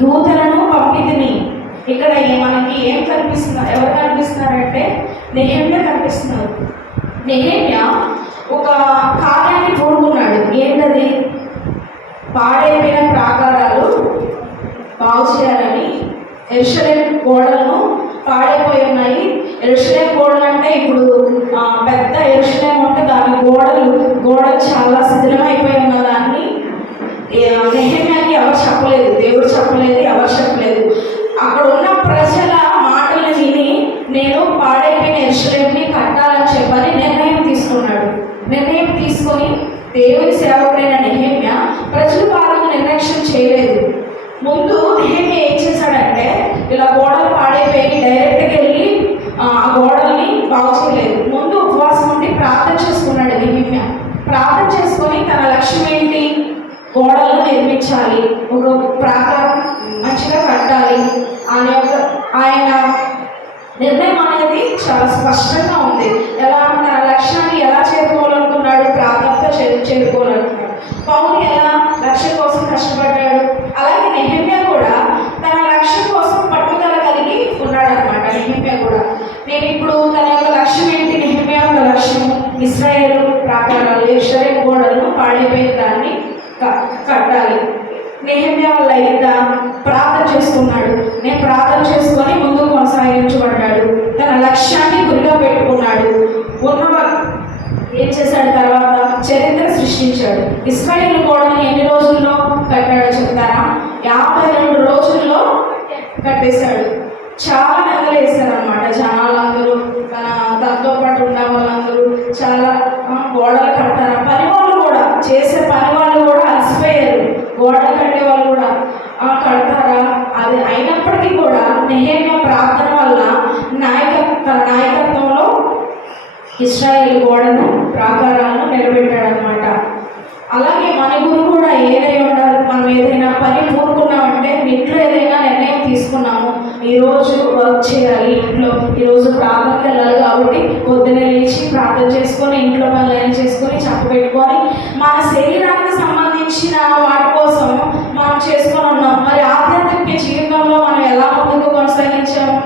దూతలను పంపితిని. ఇక్కడ మనకి ఏం కనిపిస్తున్నారు? ఎవరు కనిపిస్తున్నారంటే నెహెమ్యా కనిపిస్తున్నారు. నెహెమ్యా ఒక కార్యాన్ని కోరుకున్నాడు. ఏంటది? పాడైపోయిన ప్రాకారాలు బాగు చేయాలని. యెరూషలేము గోడలను పాడైపోయి ఉన్నాయి. యెరూషలేము గోడలు అంటే ఇప్పుడు పెద్ద యెరూషలేము అంటే దాని గోడలు చాలా శిథిలమైపోయి ఉన్న దాన్ని నెహెమ్యాకి ఎవరు చెప్పలేదు, దేవుడు చెప్పలేదు, ఎవరు చెప్పలేదు. అక్కడ ఉన్న ప్రజల మాటలు విని నేను పాడైపోయిన యెరూషలేముని కట్టాలని చెప్పని నిర్ణయం తీసుకున్నాడు. నిర్ణయం తీసుకొని దేవుని సేవకుడైన నెహెమ్యా ప్రజల పాలన నిర్లక్ష్యం చేయలేదు. ముందు నెహెమ్యా ఏం చేశాడంటే ఇలా గోడలు పాడైపోయి డైరెక్ట్గా వెళ్ళి ఆ గోడల్ని బాగు చేయలేదు. ముందు ఉపవాసం ఉండి ప్రార్థన చేసుకున్నాడు నెహెమ్యా. ప్రార్థన చేసుకొని తన లక్ష్యం ఏంటి? గోడలను నిర్మించాలి, ఒక ప్రాకారం మంచిగా కట్టాలి. ఆయన నిర్ణయం అనేది చాలా స్పష్టంగా ఉంది. ఎలా తన లక్ష్యాన్ని ఎలా చేరుకోవాలనుకున్నాడు? ప్రార్థనతో చేరుకోవాలనుకున్నాడు. పౌలు ఎలా లక్ష్యం కోసం కష్టపడ్డాడు, అలాగే నెహెమ్యా కూడా తన లక్ష్యం కోసం పట్టుదల కలిగి ఉన్నాడు అనమాట. నెహెమ్యా కూడా నేను ఇప్పుడు తన యొక్క లక్ష్యం ఏంటి? నెహెమ్యా యొక్క లక్ష్యం ఇశ్రాయేలు ప్రాకారాలు, యెరూషలేము గోడలను పాడైపోయిన దాన్ని కట్టాలి. నెహెమ్యా వల్ల అయితే ప్రార్థన చేసుకున్నాడు. నేను ప్రార్థన చేసుకొని ముందుకు కొనసాగించబడ్డాడు. తన లక్ష్యాన్ని గురిగా పెట్టుకున్నాడు. ఏం చేశాడు? తర్వాత చరిత్ర సృష్టించాడు. ఇశ్రాయేలు గోడని ఎన్ని రోజుల్లో కట్టాడో చెప్తారా? 52 రోజుల్లో కట్టేశాడు. చాలా నెలలు వేశారు అనమాట. జనాలందరూ తనతో పాటు ఉన్న వాళ్ళందరూ చాలా గోడలు కడతారు. పని వాళ్ళు కూడా చేసే పని వాళ్ళు కూడా అలసిపోయారు. గోడలు కట్టే వాళ్ళు కూడా కడతారా? అది అయినప్పటికీ కూడా నెహెమ్యా ప్రార్థన వల్ల తన నాయకత్వంలో ఇశ్రాయేలు గోడను ప్రాకారాలను నిలబెట్టాడనమాట. అలాగే మన గురు కూడా ఏదై ఉండాలి. మనం ఏదైనా పని పూనుకున్నామంటే, ఇంట్లో ఏదైనా నిర్ణయం తీసుకున్నాము, ఈరోజు వర్క్ చేయాలి, ఇంట్లో ఈరోజు ప్రార్థనకి వెళ్ళాలి కాబట్టి పొద్దున్నే లేచి ప్రార్థన చేసుకొని ఇంట్లో పనులు చేసుకొని చక్కబెట్టుకొని మన శరీరానికి సంబంధించిన వాటి కోసం మనం చేసుకొని ఉన్నాం. మరి ఆధ్యాత్మిక జీవితంలో మనం ఎలా ముందుకు కొనసాగించాము?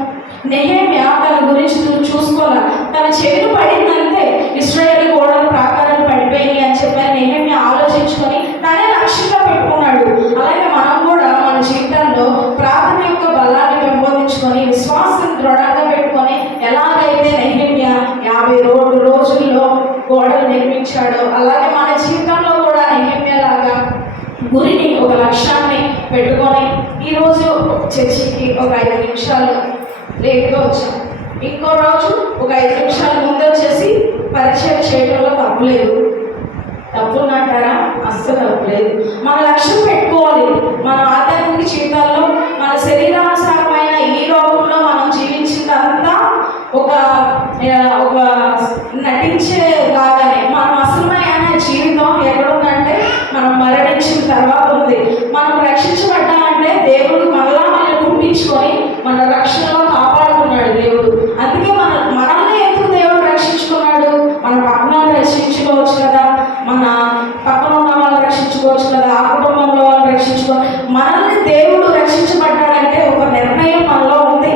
నెహెమ్యా తన గురించి చూసుకోవాలి. తన చెవిని పడిందంటే ఇశ్రాయేలు గోడలు ప్రాకారాలు పడిపోయి అని చెప్పని నెహెమ్యా ఆలోచించుకొని తనే లక్ష్యంగా పెట్టుకున్నాడు. అలాగే మనం కూడా మన జీవితంలో ప్రార్థన యొక్క బలాన్ని పెంపొందించుకొని విశ్వాసం దృఢంగా పెట్టుకొని ఎలాగైతే నెహెమ్యా 52 రోజుల్లో గోడలు నిర్మించాడో అలాగే మన జీవితంలో కూడా నెహెమ్యా లాగా గురిని, ఒక లక్ష్యాన్ని పెట్టుకొని ఈరోజు చర్చికి ఒక 5 నిమిషాలు లేట్గా వచ్చాం, ఇంకో రోజు ఒక 5 నిమిషాల ముందు వచ్చేసి పరిచయం చేయడంలో తప్పులేదు. తప్పునంటారా? అస్సలు తప్పులేదు. మన లక్ష్యం పెట్టుకోవాలి. మన ఆధ్యాత్మిక జీవితాల్లో మన శరీరానుసారమైన ఈ లోకంలో మనం జీవించిందంతా ఒక నటించేలాగానే మనం అసలమైన జీవితం ఎక్కడుందంటే మనం మరణించిన తర్వాత ఉంది. మనం రక్షించబడ్డామంటే దేవుడు మనల్ని పుట్టించుకొని మన రక్షణలో కాపాడుకున్నాడు దేవుడు. అందుకే మనల్ని ఎందుకు దేవుడు రక్షించుకున్నాడు? మన పక్కన రక్షించుకోవచ్చు కదా, మన పక్కన ఉన్న వాళ్ళు రక్షించుకోవచ్చు కదా, ఆ కుటుంబంలో వాళ్ళు మనల్ని దేవుడు రక్షించబడ్డాడంటే ఒక నిర్ణయం మనలో ఉంది.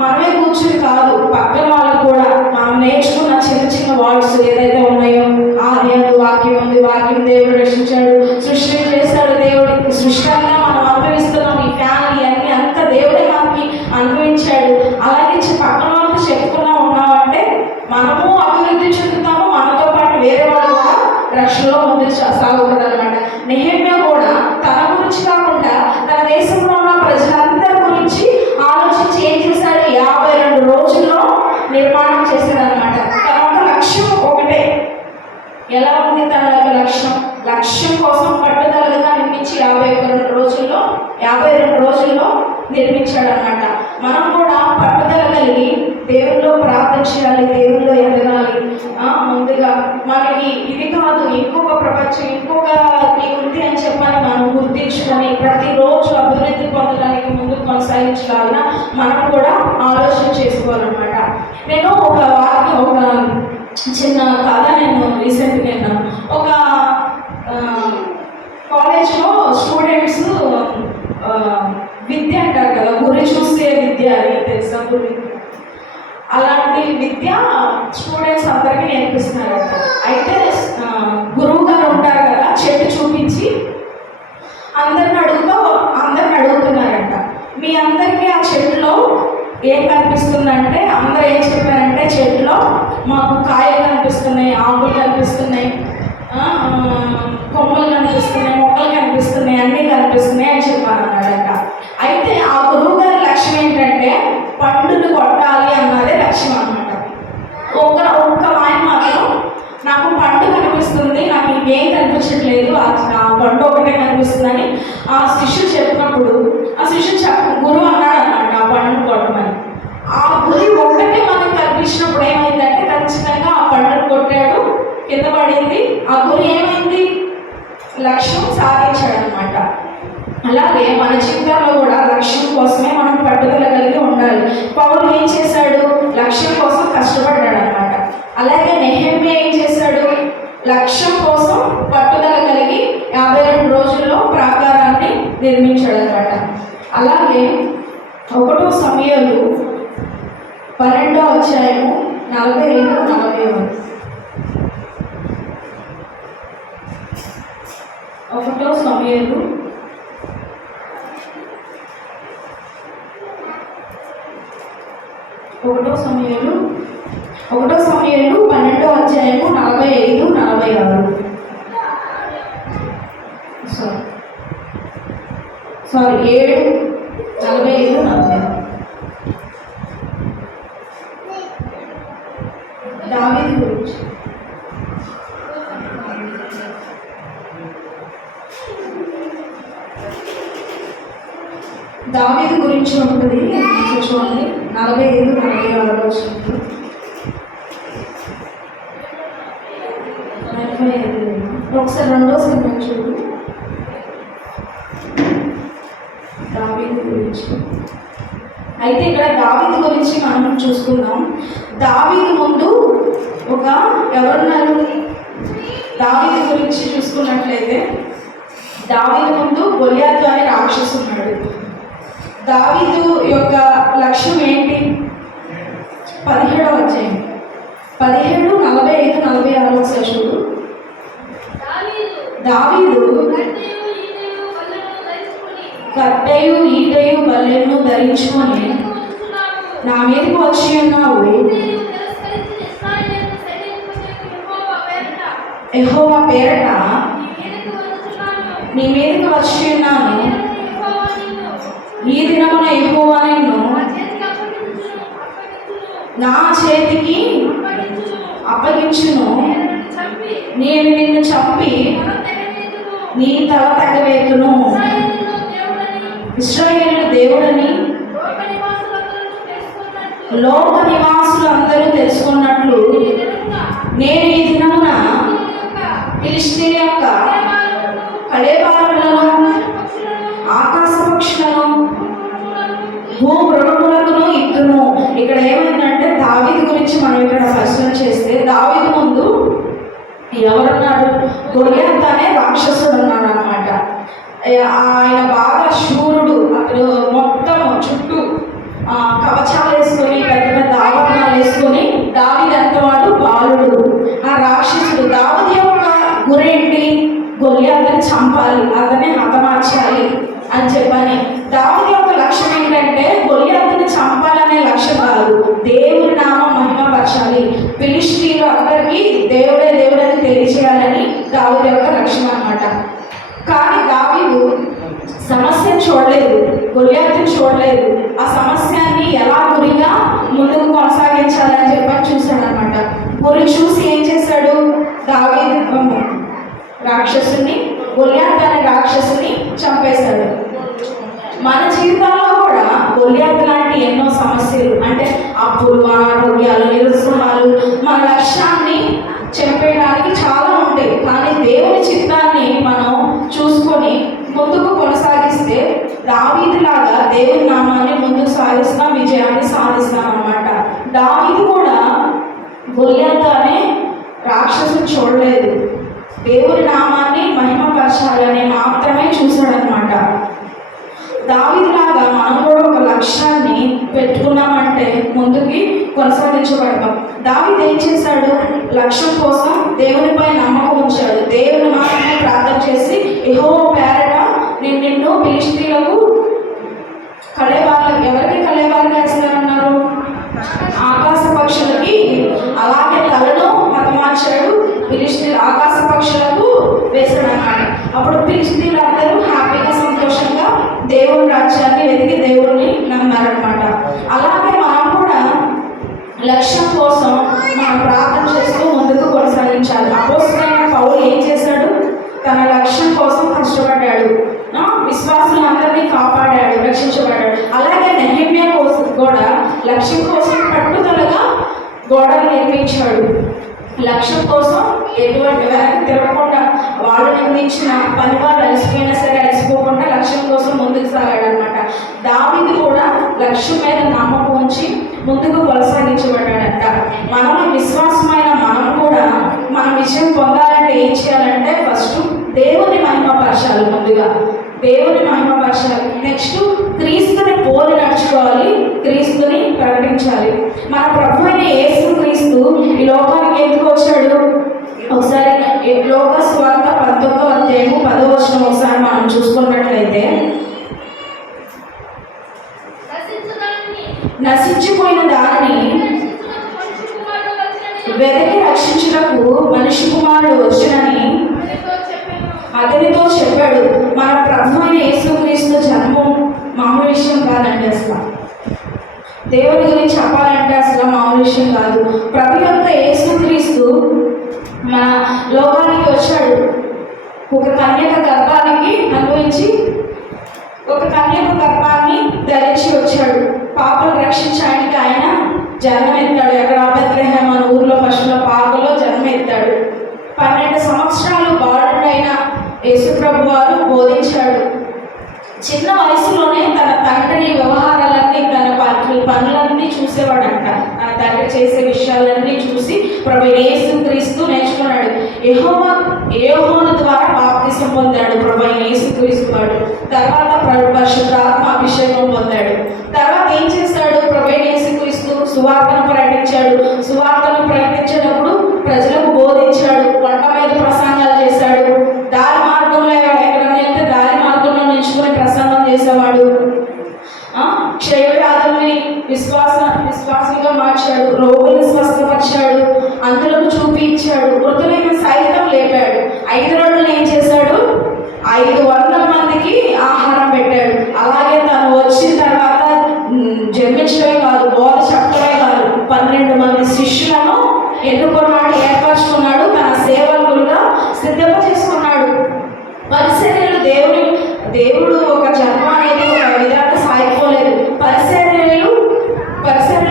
మనమే కూర్చుని కాదు, పక్కన వాళ్ళకు కూడా మనం నేర్చుకున్న చిన్న చిన్న వర్డ్స్ ఏదైతే ఉన్నాయో, ఆది అందు వాక్యం ఉంది, వాక్యం దేవుడు రక్షించాడు, సృష్టి చేశాడు దేవుడు, సృష్టి అంతా మనం అనుభవిస్తున్నాం, ఈ ఫ్యామిలీ అన్ని అంతా దేవుడే మనకి అనుభవించాడు. అలాగే పక్కన వాళ్ళకి చెప్పుకున్నా ఉన్నామంటే మనము అభివృద్ధి చెందుతాము, మనతో పాటు వేరే వాళ్ళు కూడా రక్షణలో ముందు సాగుతుంది అనమాట. నెహెమ్యా కూడా తన గురించి కాకుండా తన దేశంలో ఉన్న ప్రజలందరి గురించి ఆలోచించి ఏం చేశాడు? 52 రోజుల్లో నిర్మాణం చేశాడు అనమాట. తర్వాత లక్ష్యం ఒకటే. ఎలా ఉంది తన యొక్క లక్ష్యం కోసం పట్టుదలగా నిర్మించి 52 రోజుల్లో నిర్మించాడు అనమాట. మనం కూడా పట్టుదల కలిగి దేవుల్లో ప్రార్థన చేయాలి, దేవుల్లో ఎదగాలి. ముందుగా మనకి ఇది కాదు, ఇంకొక ప్రపంచం ఇంకొకటి ఉంది అని చెప్పని మనం గుర్తించుకొని ప్రతిరోజు అభివృద్ధి పొందడానికి ముందు కొనసాగించలాగా మనం కూడా ఆలోచన చేసుకోవాలన్నమాట. నేను ఒక చిన్న కథ నేను రీసెంట్గా విన్నాను. ఒక కాలేజ్లో స్టూడెంట్స్ విద్య అంటారు కదా, గురి చూసే విద్య అని తెలుసా? గురి అలాంటి విద్య స్టూడెంట్స్ అందరికీ నేర్పిస్తున్నారంట. అయితే గురువు గారు ఉంటారు కదా, చెట్టు చూపించి అందరిని అడుగుతున్నారంట, మీ అందరికీ ఆ చెట్టులో ఏం కనిపిస్తుందంటే అందరూ ఏం చెప్పారంటే, చెట్టులో మాకు కాయలు కనిపిస్తున్నాయి, ఆకులు కనిపిస్తున్నాయి, కొమ్మలు కనిపిస్తున్నాయి, మొక్కలు కనిపిస్తున్నాయి, అన్నీ కనిపిస్తున్నాయి అని చెప్పారన్నాడంట. అయితే ఆ గురువు గారి లక్ష్యం ఏంటంటే పండును కొట్టాలి అన్నదే లక్ష్యం అన్నమాట. ఒక్క ఆయన మాత్రం నాకు పండు కనిపిస్తుంది, నాకు ఇంకేం కనిపించట్లేదు, ఆ పండు ఒకటే కనిపిస్తుందని ఆ శిష్యుడు చెప్పినప్పుడు ఆ శిష్యుడు గురువు అన్నాడు అన్నమాట ఆ పండును కొట్టమని. ఆ గురి ఒక్కటే మనకు కనిపించినప్పుడు ఏమైందంటే ఖచ్చితంగా ఆ పండును కొట్టాడు, కింద పడింది. ఆ గురి ఏమైంది? లక్ష్యం సాధించాడు అనమాట. అలాగే మన జీవితంలో కూడా లక్ష్యం కోసమే మనం పట్టుదల కలిగి ఉండాలి. పౌలు ఏం చేశాడు? లక్ష్యం కోసం కష్టపడ్డాడు అనమాట. అలాగే నెహెమ్యా ఏం చేశాడు? లక్ష్యం కోసం పట్టుదల కలిగి 52 రోజుల్లో ప్రాకారాన్ని నిర్మించాడు అనమాట. అలాగే 1 సమూయేలు 12వ అధ్యాయము 45-40. 1 సమూయేలు 12వ అధ్యాయము 45-46. సారీ 7:45-46. దావీదు గురించి. దావీదు గురించి ఉంటుంది చూడండి, 45-46. ఒకసారి 2వ సెంటెన్స్ చూడు. దావీదు గురించి. అయితే ఇక్కడ దావీదు గురించి మనం చూసుకుందాం. దావీదు ముందు ఎవరున్నారు? దావీదు గురించి చూసుకున్నట్లయితే దావీదు ముందు గొలియాతు అనే రాక్షసు ఉన్నాడు. దావీదు యొక్క లక్ష్యం ఏంటి? 17వ అధ్యాయం 17:45-46 ఒకసారి చూడు. దావీదు కట్టెయు ఈటెయు బల్లెను ధరించుకొని నా మీదకు వచ్చి ఉన్నావు, యెహోవా పేరట నీ మీదకు వచ్చి ఉన్నాను, ఈ దినమున యెహోవా నిన్ను నా చేతికి అప్పగించును, నేను నిన్ను చంపి నీ తల తగ్గవేతును. ఇశ్రాయేలు దేవుడని లోక నివాసులందరూ తెలుసుకున్నట్లు నేను ఈ దినమున ఫిలిష్తీయుల యొక్క కళేబారులను, ఆకాశ పక్షులను, భూమృగములకును ఇత్తును. ఇక్కడ ఏమైందంటే దావీదు గురించి మనం ఇక్కడ పరిశీలన చేస్తే దావీదు ముందు ఎవరున్నాడు? గొలియాతు అనే రాక్షసుడు ఉన్నాడు అనమాట. ఆయన బాగా శూరుడు. అతడు మొత్తం చుట్టూ కవచాలు వేసుకొని పెద్ద పెద్ద ఆభరణాలు వేసుకొని దావీదు ఎంతవాడు బాలుడు. ఆ రాక్షసుడు దావీదు యొక్క గురేంటి? గొలియాతుని చంపాలి, అతన్ని హతమార్చాలి అని చెప్పని. దావీదు యొక్క లక్ష్యం ఏంటంటే గొలియాతుని చంపాలనే లక్ష్యం కాదు, దేవుని నామం మహిమపరచాలి, ఫిలిష్తీయులు అందరికీ దేవుడే దేవుడని తెలియజేయాలని దావీదు యొక్క లక్ష్యం అన్నమాట. కానీ దావీదు సమస్యను చూడలేదు, గొలియాతుని చూడలేదు. ఆ సమస్యని ఎలా గురిగా ముందుకు కొనసాగించాలని చెప్పని చూశాడు అనమాట. గురి చూసి ఏం చేశాడు? దావీదు రాక్షసుని, గొలియాతు అనే రాక్షసుని చంపేశాడు. మన జీవితాల్లో కూడా గొలియాతు లాంటి ఎన్నో సమస్యలు, అంటే అప్పులు, అనారోగ్యాలు, నిరుత్సాహాలు మన లక్ష్యాన్ని చెప్పేయడానికి చాలా ఉంటాయి. కానీ దేవుని చిత్తాన్ని మనం చూసుకొని ముందుకు కొనసాగిస్తే దావీదులాగా దేవుని నామాన్ని ముందుకు సాధిస్తాం, విజయాన్ని సాధిస్తాం అన్నమాట. దావీదు కూడా గొల్యాతు అనే రాక్షసుని చూడలేదు, దేవుని నామాన్ని మహిమపరచాలని మాత్రమే చూశాడనమాట. దావీదులాగా మనం కూడా ఒక లక్ష్యాన్ని పెట్టుకున్నామంటే ముందుకి కొనసాగించబడతాం. దావీదు ఏం చేశాడు? లక్ష్యం కోసం దేవునిపై నమ్మకం ఉంచాడు. దేవుని మాత్రమే ప్రార్థన చేసి, యెహోవా పేరట నిన్ను ఫిలిష్తీయులకు కళేవారు, ఎవరికి కళేవారు వేస్తారన్నారు? ఆకాశ పక్షులకి. అలాగే తలను హతమార్చాడు, ఫిలిష్తీయులు ఆకాశ పక్షులకు వేశాడు అన్నమాట. అప్పుడు ఫిలిష్తీయులు అందరూ హ్యాపీగా సంతోషంగా దేవుని రాజ్యాన్ని వెతికి దేవుడిని నమ్మారనమాట. అలాగే మనం కూడా లక్ష్యం కోసం మనం ప్రార్థన చేస్తూ ముందుకు కొనసాగించాలి. అపోస్తలుడైన పౌలు ఏం చేశాడు? తన లక్ష్యం కోసం కష్టపడ్డాడు, విశ్వాసులందరినీ కాపాడాడు, రక్షించబడ్డాడు. అలాగే నెహెమ్యా కోసం కూడా లక్ష్యం కోసం పట్టుదలగా గోడలు నిర్మించాడు. లక్ష్యం కోసం ఎటువంటి వెనక్కి తిరగకుండా, వాళ్ళు నిర్మించిన పని వాళ్ళు అలసిపోయినా సరే అలసిపోకుండా లక్ష్యం కోసం ముందుకు సాగాడు అనమాట. దావీదు కూడా లక్ష్యం మీద నమ్మకం ఉంచి ముందుకు కొనసాగించబడ్డాడంట. మనం విశ్వాసమైన మనం కూడా మనం విజయం పొందాలంటే ఏం చేయాలంటే ఫస్ట్ దేవుని మహిమపరచాలి. ముందుగా దేవుని మహిమపరచాలి. నెక్స్ట్ క్రీస్తుని పోలి నడుచుకోవాలి, క్రీస్తుని ప్రకటించాలి. మన ప్రభు అయిన యేసు క్రీస్తు ఈ లోకానికి ఎందుకు వచ్చాడు? ఒకసారి లోక సువార్త 19వ అధ్యాయము 10వ వచనం ఒకసారి మనం చూసుకున్నట్లయితే, నశించిపోయిన దానిని వెతికి రక్షించుటకు మనిషి కుమారుడు వచ్చునని అతనితో చెప్పాడు. మన ప్రభు అయిన యేసుక్రీస్తు జన్మం మామూలు విషయం కాదండి. అసలు దేవుని గురించి చెప్పాలంటే అసలు మామూలు విషయం కాదు. ప్రభు యొక్క యేసుక్రీస్తు మన లోకానికి వచ్చాడు. ఒక కన్యక గర్భానికి అనుభవించి ఒక కన్యక గర్భాన్ని ధరించి వచ్చాడు. పాపను రక్షించడానికి ఆయన జన్మెత్తాడు. ఎక్కడ? బెత్లెహేము అనే ఊర్లో పశువుల పాకలో జన్మెత్తాడు. 12 సంవత్సరాలు బాలుడైన యేసుప్రభు వారు బోధించాడు. చిన్న వయసులోనే తన తండ్రి వ్యవహారాలన్నీ, తన పనులన్నీ చూసేవాడంట. తన తండ్రి చేసే విషయాలన్నీ చూసి ప్రభు యేసుక్రీస్తు నేర్చుకున్నాడు. యోహాను ద్వారా బాప్తిసం పొందాడు ప్రభు యేసుక్రీస్తు వాడు. తర్వాత పరిశుద్ధాత్మ అభిషేకం పొందాడు. తర్వాత ఏం చేస్తాడు? ప్రభు యేసుక్రీస్తు సువార్తను ప్రకటించాడు. సువార్తను ప్రకటించినప్పుడు ప్రజలకు బోధించాడు. కొండ మీద ప్రసంగాలు చేశాడు. దారి మార్గంలో ఎక్కడైనా వెళ్తే దారి మార్గంలో నిల్చుకొని ప్రసంగం చేసేవాడు. క్షయవ్యాధుల్ని విశ్వాసులుగా మార్చాడు. రోగులను స్వస్థపరిచాడు. అందులకు చూపించాడు. మృతులను సైతం లేపాడు. 5 రోజులు ఏం చేశాడు? 500 మందికి ఆహారం పెట్టాడు. అలాగే తను వచ్చిన తర్వాత జన్మించడమే కాదు, బోధ చెప్పడమే కాదు, 12 మంది శిష్యులను ఎన్నుకున్నాడు, ఏర్పరచుకున్నాడు, తన సేవకులుగా సిద్ధం చేసుకున్నాడు. పరిచర్యలు దేవుడు ఒక జన్మ అనేది ఒక విధంగా సాగిపోలేదు. పరిచర్యలు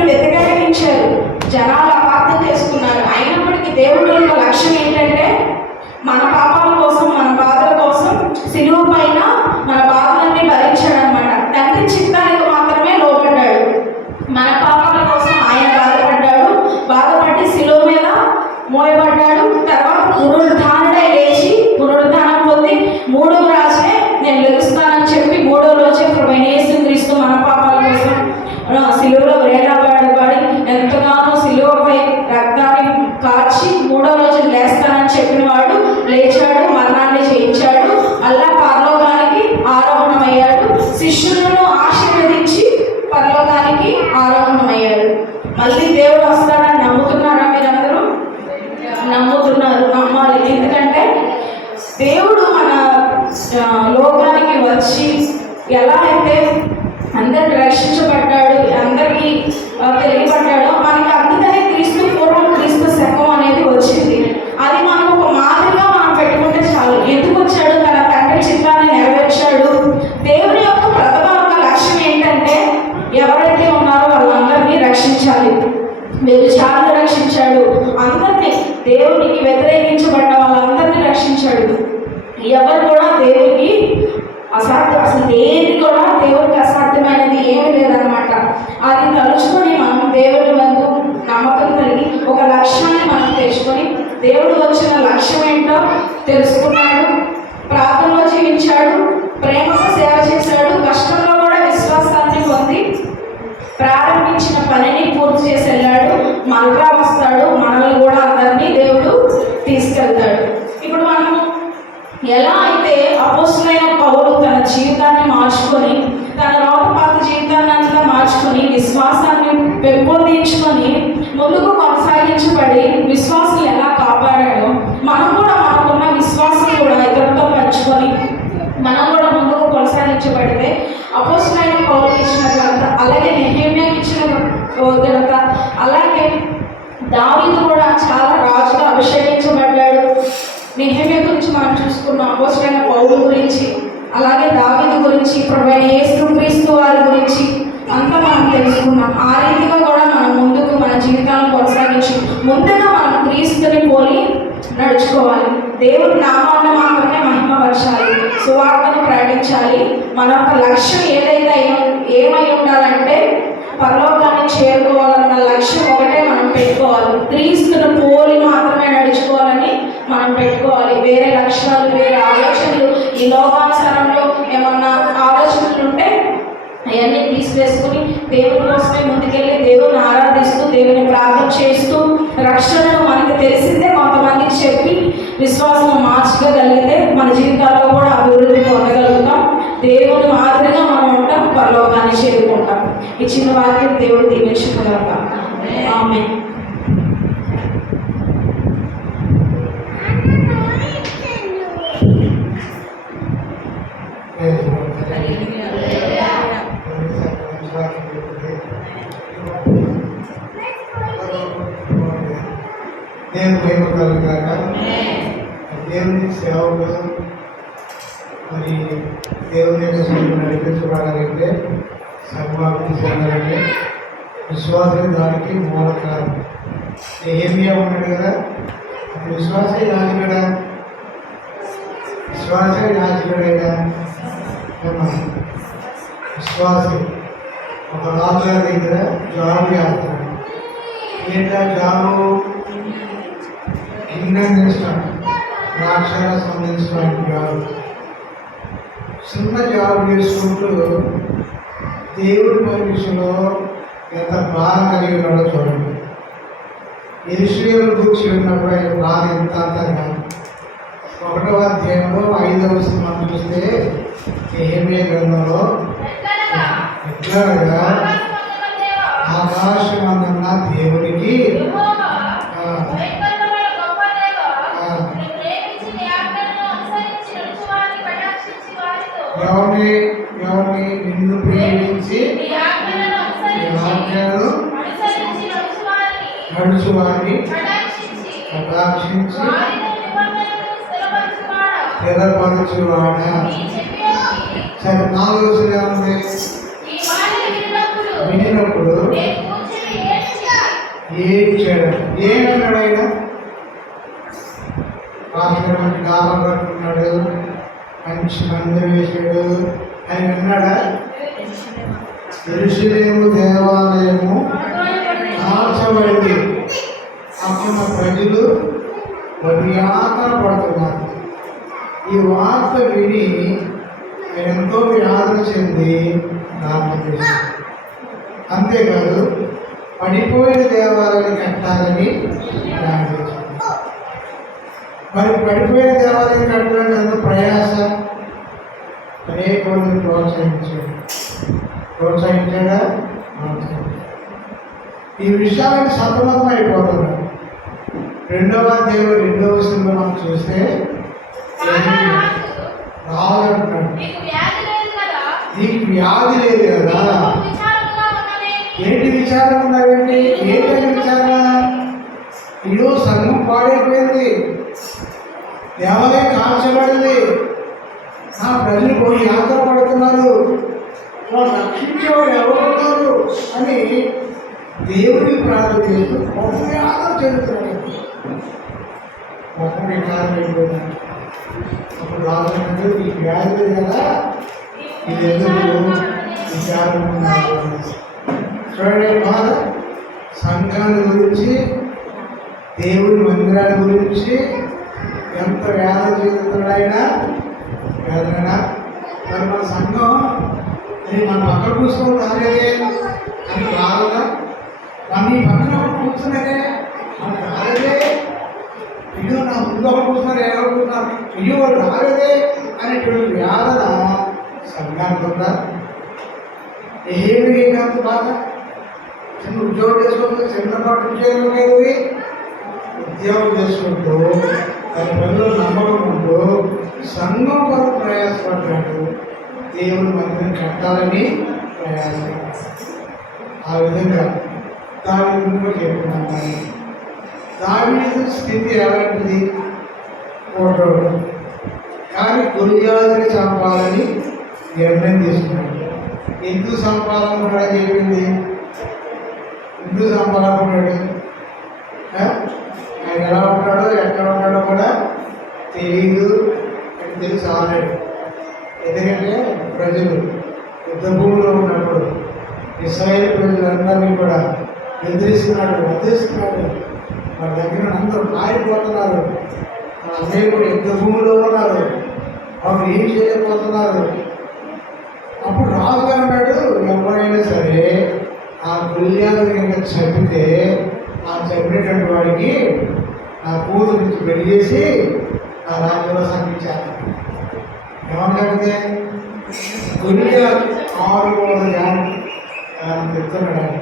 వ్యతిరేకించారు. జనాలు అపార్థం చేసుకున్నారు. అయినప్పటికీ దేవుడు యొక్క లక్ష్యం ఏంటంటే మన పాపాల కోసం, మన బాధల కోసం సిలువ పైన మన బాధలన్నీ భరించాడు అనమాట. తండ్రి చిత్తానికి మాత్రమే లోబడ్డాడు. మన పాపాల కోసం ఆయన బాధపడి సిలువ మీద మోయబడ్డాడు. తర్వాత పునరుద్ధానుడై లేచి పునరుద్ధానం పొంది 3వ రోజే నేను లెగుస్తానని చెప్పి 3వ రోజే ప్రభు యేసుక్రీస్తు మన పాపాల కోసం సిలువలో వేలాడబడి ఎంతగానో సిలువపై రక్తాన్ని కార్చి 3వ రోజు లేస్తానని చెప్పిన వాడు లేచాడు, మరణాన్ని జయించాడు, అల్లా పరలోకానికి ఆరోహణమయ్యాడు. శిష్యులను ఆశీర్వదించి పరలోకానికి ఆరోహణమయ్యాడు. మళ్ళీ దేవుడు వస్తాడని నమ్ముతున్నారా? మీరందరూ నమ్ముతున్నారు, నమ్మాలి. ఎందుకంటే దేవుడు మన లోకానికి వచ్చి ఎలా అయితే అందరిని రక్షించబడ్డాడు, అందరికీ తెలియబడ్డాడో మనకి అందుకనే క్రీస్తు పూర్వం క్రీస్తు శకం అనేది వచ్చింది. అది మనకు ఒక మాదిరిగా మనం పెట్టుకుంటే చాలు. ఎందుకు వచ్చాడు? తన తండ్రి చిత్తాన్ని నెరవేర్చాడు. దేవుని యొక్క ప్రథమ లక్ష్యం ఏంటంటే ఎవరైతే ఉన్నారో వాళ్ళందరినీ రక్షించాలి. వ్యభిచారులను రక్షించాడు. అందరినీ, దేవునికి వ్యతిరేకించబడ్డ వాళ్ళందరినీ రక్షించాడు. ఎవరు కూడా దేవునికి అసాధ్యం, అసలు దేని కూడా దేవునికి అసాధ్యమైన మళ్ళా వస్తాడు, మనల్ని కూడా అందరినీ దేవుడు తీసుకెళ్తాడు. ఇప్పుడు మనం ఎలా అయితే అపోస్తలుడైన పౌలు తన జీవితాన్ని మార్చుకొని, తన లోకపాత జీవితాన్ని అంతా మార్చుకొని, విశ్వాసాన్ని పెంపొందించుకొని ముందుకు కొనసాగించబడి విశ్వాసం ఎలా కాపాడాడో, మనం కూడా మనకున్న విశ్వాసం కూడా ఇతరులతో పంచుకొని మనం కూడా ముందుకు కొనసాగించబడితే అపోస్తలుడైన పౌలుకి ఇచ్చిన ఘనత, అలాగే నెహెమ్యాకి ఇచ్చిన ఘనత, అలాగే దావీదు కూడా చాలా రాజుగా అభిషేకించబడ్డాడు. నెహెమ్యా గురించి మనం చూసుకున్నాం, అపోస్తలుడైన పౌలు గురించి, అలాగే దావీదు గురించి, ప్రభువైన యేసుక్రీస్తు వారి గురించి అంతా మనం తెలుసుకున్నాం. ఆ రీతిగా కూడా మనం ముందుకు మన జీవితాలను కొనసాగించి ముందుగా మనం క్రీస్తుని పోలి నడుచుకోవాలి. దేవుడి నామాన్ని మాత్రమే మహిమపరచాలి, సువార్తను ప్రకటించాలి. మన యొక్క లక్ష్యం ఏమై ఉండాలంటే పరలోకాన్ని చేరుకోవాలన్న లక్ష్యం ఒకటే మనం పెట్టుకోవాలి. క్రీస్తును పోలి మాత్రమే నడుచుకోవాలని మనం పెట్టుకోవాలి. వేరే లక్ష్యాలు, వేరే ఆలోచనలు, ఈ లోకానుసారంలో ఏమన్నా ఆలోచనలు ఉంటే అవన్నీ తీసివేసుకుని దేవుని కోసమే ముందుకెళ్ళి దేవుని ఆరాధిస్తూ, దేవుని ప్రార్థన చేస్తూ, రక్షణను మనకు తెలిసిందే కొంతమందికి చెప్పి విశ్వాసం మార్చుకోగలిగితే మన జీవితాల్లో కూడా అభివృద్ధి పొందగలుగుతాం. దేవుని మాదిరిగా మనం ఉంటాం, పరలోకాన్ని చేరుకుంటాం. ఈ చిన్న వాక్యం దేవుడు దీవించుకున్నాక ఆమేన్. దేవుని సేవలు మరి దేవుని నడిపించబడాలంటే, సర్వాభివృద్ధి చెందాలంటే విశ్వాసం దానికి మూల కారణం. నెహెమ్యా ఉన్నాడు కదా, అప్పుడు విశ్వాసే యాజకుడా, విశ్వాసే యాజకుడైనా విశ్వాసం ఒక రాజుగారి దగ్గర జాబు చేస్తాడు. ఏంటా జాబు? గిన్నె ఇస్తాడు, ద్రాక్షాల సంబంధించిన జాబు. చిన్న జాబు చేసుకుంటూ దేవుడి పరీక్షలో ఎంత బాధ కలిగి ఉన్నాడో చూడండి. యెరూషలేము గురించి ఉన్నప్పుడు ఆయన బాధ ఎంత అంతా కాదు. 1వ అధ్యాయంలో 5వ వచనం చూస్తే నెహెమ్యా గ్రంథంలో ఎట్లాగా ఆకాశమందున్న దేవునికి ఎవరిని నిన్ను ప్రేమించి నడుచు వారిని కటాక్షించి స్థిరపరచువాడా. సరే, 4వ వచనం వినినప్పుడు ఏడ్చాడు. ఏమన్నాడు ఆయన? రాష్ట్రానికి డాబా కట్టుకున్నాడు, మంచి మందిరం వేసాడు అని విన్నాడా? యెరూషలేము దేవాలయము మార్చబడింది. అప్పుడు ప్రజలు యాతన పడుతున్నారు. ఈ వార్త విని ఆయన ఎంతో వ్యాధన చెంది ప్రార్థన. అంతేకాదు, పడిపోయిన దేవాలయాన్ని కట్టాలని ప్రార్థించారు. మరి పడిపోయిన దేవాలయం కట్టడానికి అంత ప్రయాస, అనేక మందిని ప్రోత్సహించాడా? ఈ విషయాలకు సతమతం అయిపోతున్నాడు. 2వ అధ్యాయంలో 2వ వచనంలో మనం చూస్తే రాజు అంటున్నాడు, నీకు వ్యాధి లేదు కదా, ఏంటి విచారం ఉన్నావేంటి? ఏంటంటే విచారణ? ఈరోజు సంఘం పాడైపోయింది, దేవాలయం కాల్చబడింది, నా ప్రజలు పోయి యాత్ర పడుతున్నారు, వాళ్ళు రక్షించేవాడు ఎవరున్నారు అని దేవుడికి ప్రార్థన చేస్తూ ఒక యాత్ర చెందుతున్నాడు. ఒక వికారం అయిపోయినాడు. అప్పుడు రాజు ఈ వ్యాధి కదా, ఇది ఎందుకు విచారం ఉన్నారు? చూడండి, బాధ సంఘాల గురించి, దేవుడి మందిరాల గురించి ఎంత వేదన చెందుతున్నాడైనా వేదన. మరి మన సంఘం అది మన పక్కన కూర్చొని రాలేదే అని బాధగా మన ఈ పక్కన ఒకటి కూర్చున్నారే వాళ్ళు రాలేదే, అయ్యో నా ముందు ఒకటి కూర్చున్నారు, ఎవరు కూర్చున్నారు, అయ్యో వాళ్ళు రాలేదే అనేటువంటి వేదన సంఘానికి ఉందా? ఏమి కాదు బాధ. చిన్న ఉద్యోగం చేసుకుంటూ చిన్నపాటి ఉద్యోగం లేదు, ఉద్యోగం చేసుకుంటూ తన పనిలో నమ్మకం ఉంటూ సంఘం కొరకు ప్రయాసపడ్డాడు. దేవుని మందిరం కట్టాలని ప్రయాసపడ్డాడు. ఆ విధంగా దావీదు చెప్తున్నాను. దావీదు స్థితి ఎలాంటిది? కోటోడు, కానీ గొలియాతుని చంపాలని నిర్ణయం తీసుకున్నాడు. ఎందుకు చంపాలనుకున్నాడని చెప్పింది? ఎందుకు చంపాలనుకున్నాడు? ఆయన ఎలా ఉంటాడో ఎక్కడ ఉంటాడో కూడా తెలియదు అని తెలుసు ఆల్రెడీ. ఎందుకంటే ప్రజలు యుద్ధ భూమిలో ఉన్నప్పుడు ఇశ్రాయేలు ప్రజలందరినీ కూడా ఎదిరిస్తున్నాడు, వధిస్తున్నాడు. వాళ్ళ దగ్గర అందరూ మారిపోతున్నారు. వాళ్ళందరూ కూడా యుద్ధ భూమిలో ఉన్నారు. వాళ్ళు ఏం చేయలేకపోతున్నారు. అప్పుడు రాజుగా ఉన్నాడు, ఎవరైనా సరే ఆ గొలియాతు కనుక చంపితే ఆ చంపినటువంటి వాడికి ఆ కూతురు నుంచి పెళ్లి చేసి ఆ రాజ్యంలో సంపించాలి. ఏమని చంపితే గొలియాతు 600 ఏళ్ళు చెప్తున్నాడు.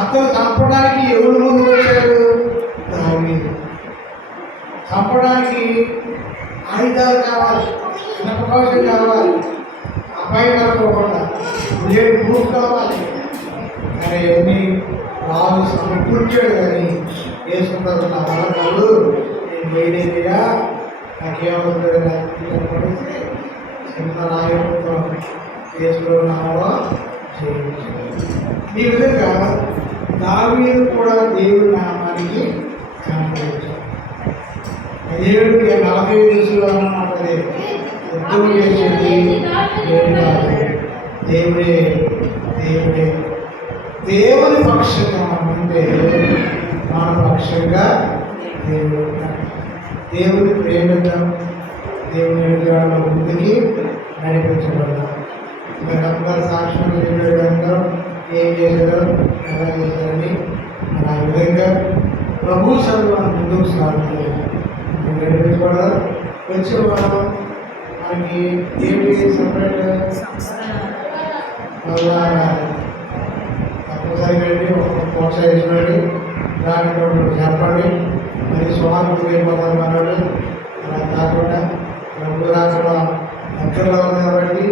అతను చంపడానికి ఎవరు ముందుకు వచ్చాడు? దావీదు. చంపడానికి ఆయుధాలు కావాలి, నమ్మకం కావాలి, అపాయం కలగకుండా బ్లేడ్ ప్రూఫ్ కావాలి. కానీ అన్నీ రాజు సమకూర్చాడు. కానీ వేసుకుంటారు నా వల్ల కాదు, నేను వేడేదిగా నాకేమవుతుంది పడితే చిన్న రాయడంతో వేసుకున్నావో ఈ విధంగా దావీదు కూడా దేవుడి నామానికి కనపడించాడు. 40 దిశలో అన్నమాట. యుద్ధం చేసేది దేవుడే. దేవుడే దేవుని పక్షంగా ఉంటే మన పక్షంగా దేవుడు. దేవుని ప్రేమిద్దాం, దేవుని ఎదుగుదల ముందుకి నడిపించబడదాం. ఇంకా అందరూ సాక్ష్యం చెప్పేటందరూ ఏం చేశారో ఎలా చేశారని ఆ విధంగా ప్రభు సర్వం ముందుకు సాగుతుంది. నడిపించబడదాం. వచ్చే వారం మనకి ఏంటి సపరేట్ మళ్ళా తప్పనిసరి వెళ్ళి ఒక ప్రోత్సహించండి, దాంట్లో చెప్పండి. మరి స్వామి వెళ్ళిపోతారు అన్నాడు. అలా కాకుండా ప్రభు రాకుండా దగ్గరలో ఉంది కాబట్టి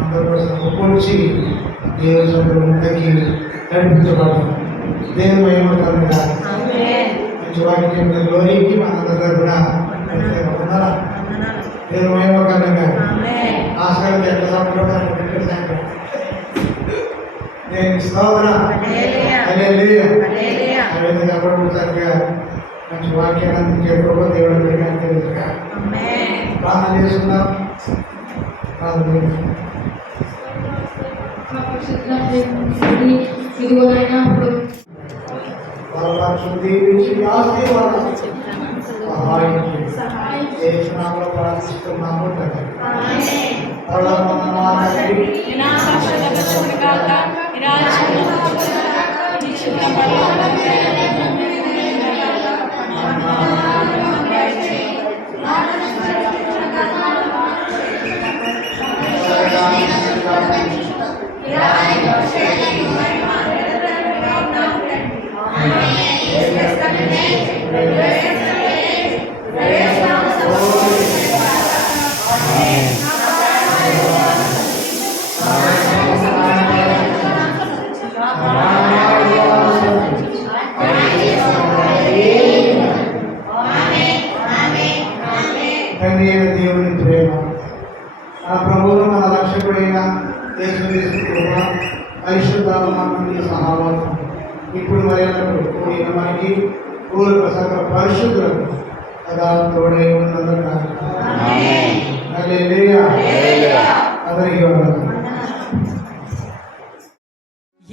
అందరూ కూడా సమకూర్చి దేవుని సభలో ముందుకి నడిపించబడతాం. దేవుని మహిమకరంగా మంచి వాక్యం గ్లోరీకి మనందరూ కూడా ఉన్నారా? దేవుని మహిమకరంగా ఆశగా ఎంత సంపూర్ణ నేను స్తోత్రం సరిగా మంచి వాక్యాన్ని అందించే ప్రభు దేవుడు పెరిగాను తెలుసుగా ప్రార్థన చేస్తున్నాం. సహాయంలో ప్రార్థిస్తున్నాము. దేవుని ప్రేమ, మన ప్రభువును మన రక్షకుడైన యేసుక్రీస్తు కృప, పరిశుద్ధాత్మ సహవాసం ఇప్పుడు మర్యాదలు కూడిన మనకి పూర్వ సకల పరిశుద్ధులకు సదా తోడై ఉన్నదన్న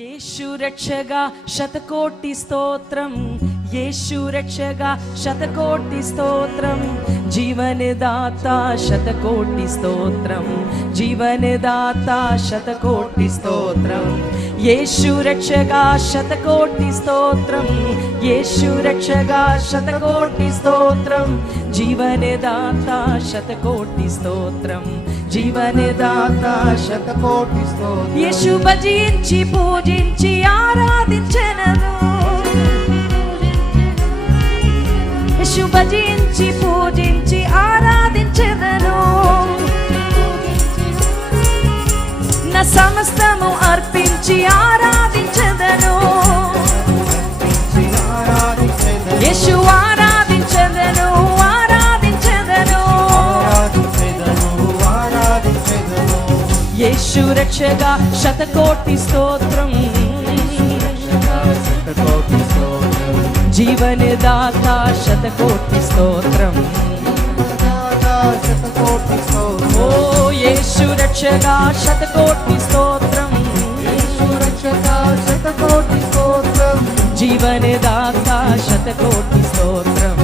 యేసు రక్షగా శతకోటి స్తోత్రం, యేసు రక్షగా శతకోటి స్తోత్రం, జీవనదాత శతకోటి స్తోత్రం, జీవనదాత శతకోటి స్తోత్రం. యేసు రక్షగా శతకోటి స్తోత్రం, యేసు రక్షగా శతకోటి స్తోత్రం, జీవనదాత శతకోటి స్తోత్రం, జీవనదాత శతకోటి స్తోత్రం. యేసు భజించి పూజించి ఆరాధించెదను, యేసు భజించి పూజించి ఆరాధించెదను, నా సమస్తము అర్పించి ఆరాధించెదను, యేసు ఆరాధించెదను, ఆరాధించెదను, యేసు రక్షగా శతకోటి స్తోత్రం, జీవనదాత శతకోటి స్తోత్రం. ఓ యేసు రక్షగా శతకోటి స్తోత్రం, జీవనదాత శతకోటి స్తోత్రం,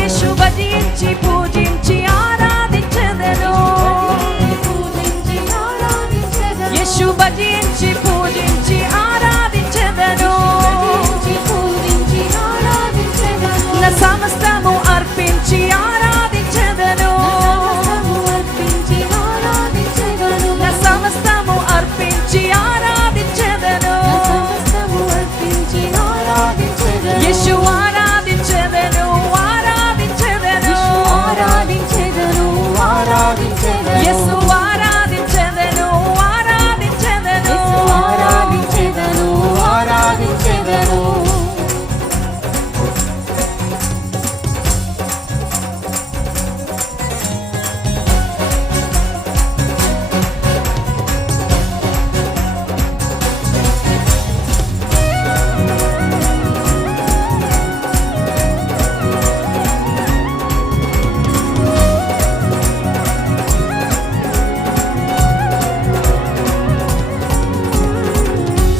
యేసు భజించి పూజించి ఆరాధించెదను, యేసు భజించి పూజించి ఆరాధించెదను, నా సమస్తము అర్పించి ఆరాధించెదను, నా సమస్తము అర్పించి ఆరాధించెదను, యేసు ఆరాధించెదను, ఆరాధించెదను, యేసు ఆరాధించెదను, ఆరాధించెదను.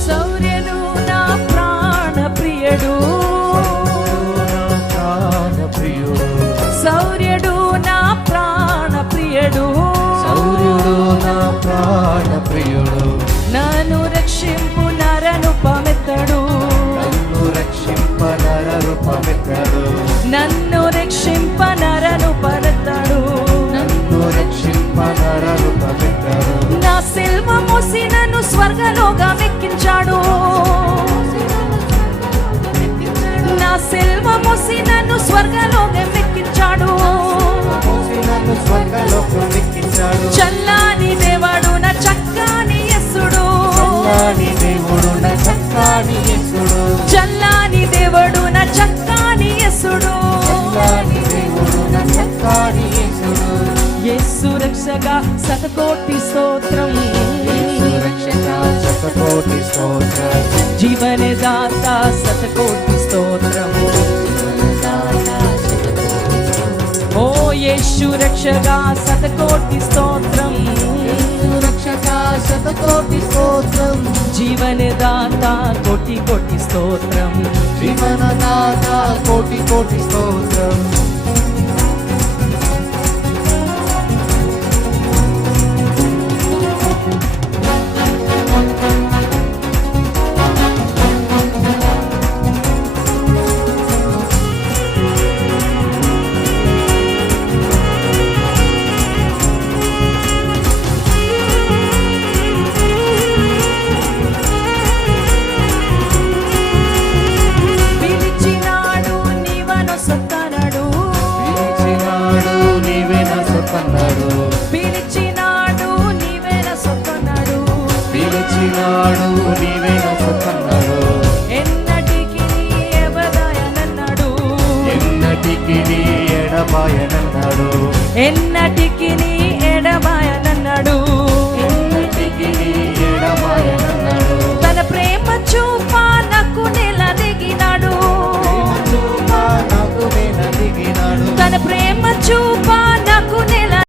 శౌర్యుడు నా ప్రాణ ప్రియుడు, శౌర్యుడు నా ప్రాణ ప్రియుడు, నన్ను రక్షింపు నరరూపమెత్తడు, నన్ను రక్షింప నరరూపమెత్తడు, నా సిల్వ మోసి నన్ను స్వర్గలోకమెక్కించాడు, నా సిల్వ మోసి నన్ను స్వర్గలోకమెక్కించాడు, చల్లాని దేవుడు నా చక్కని యేసుడు, చల్లాని దేవుడు నా చక్కని యేసుడు, యేసు రక్షగా శతకోటి స్తోత్రం, జీవనదాత శతకోటి స్తోత్రం. ఓ యేసు రక్షగా శతకోటి స్తోత్రం, జీవనదాత కోటి కోటి స్తోత్రం, కోటి కోటి స్తోత్రం. పిలిచినాడు నీవను సొత్తనడు, పిలిచినాడు నీవేన సొత్తనడు, ఎన్నటికి ఎడబాయనన్నాడు, ఎన్నటికి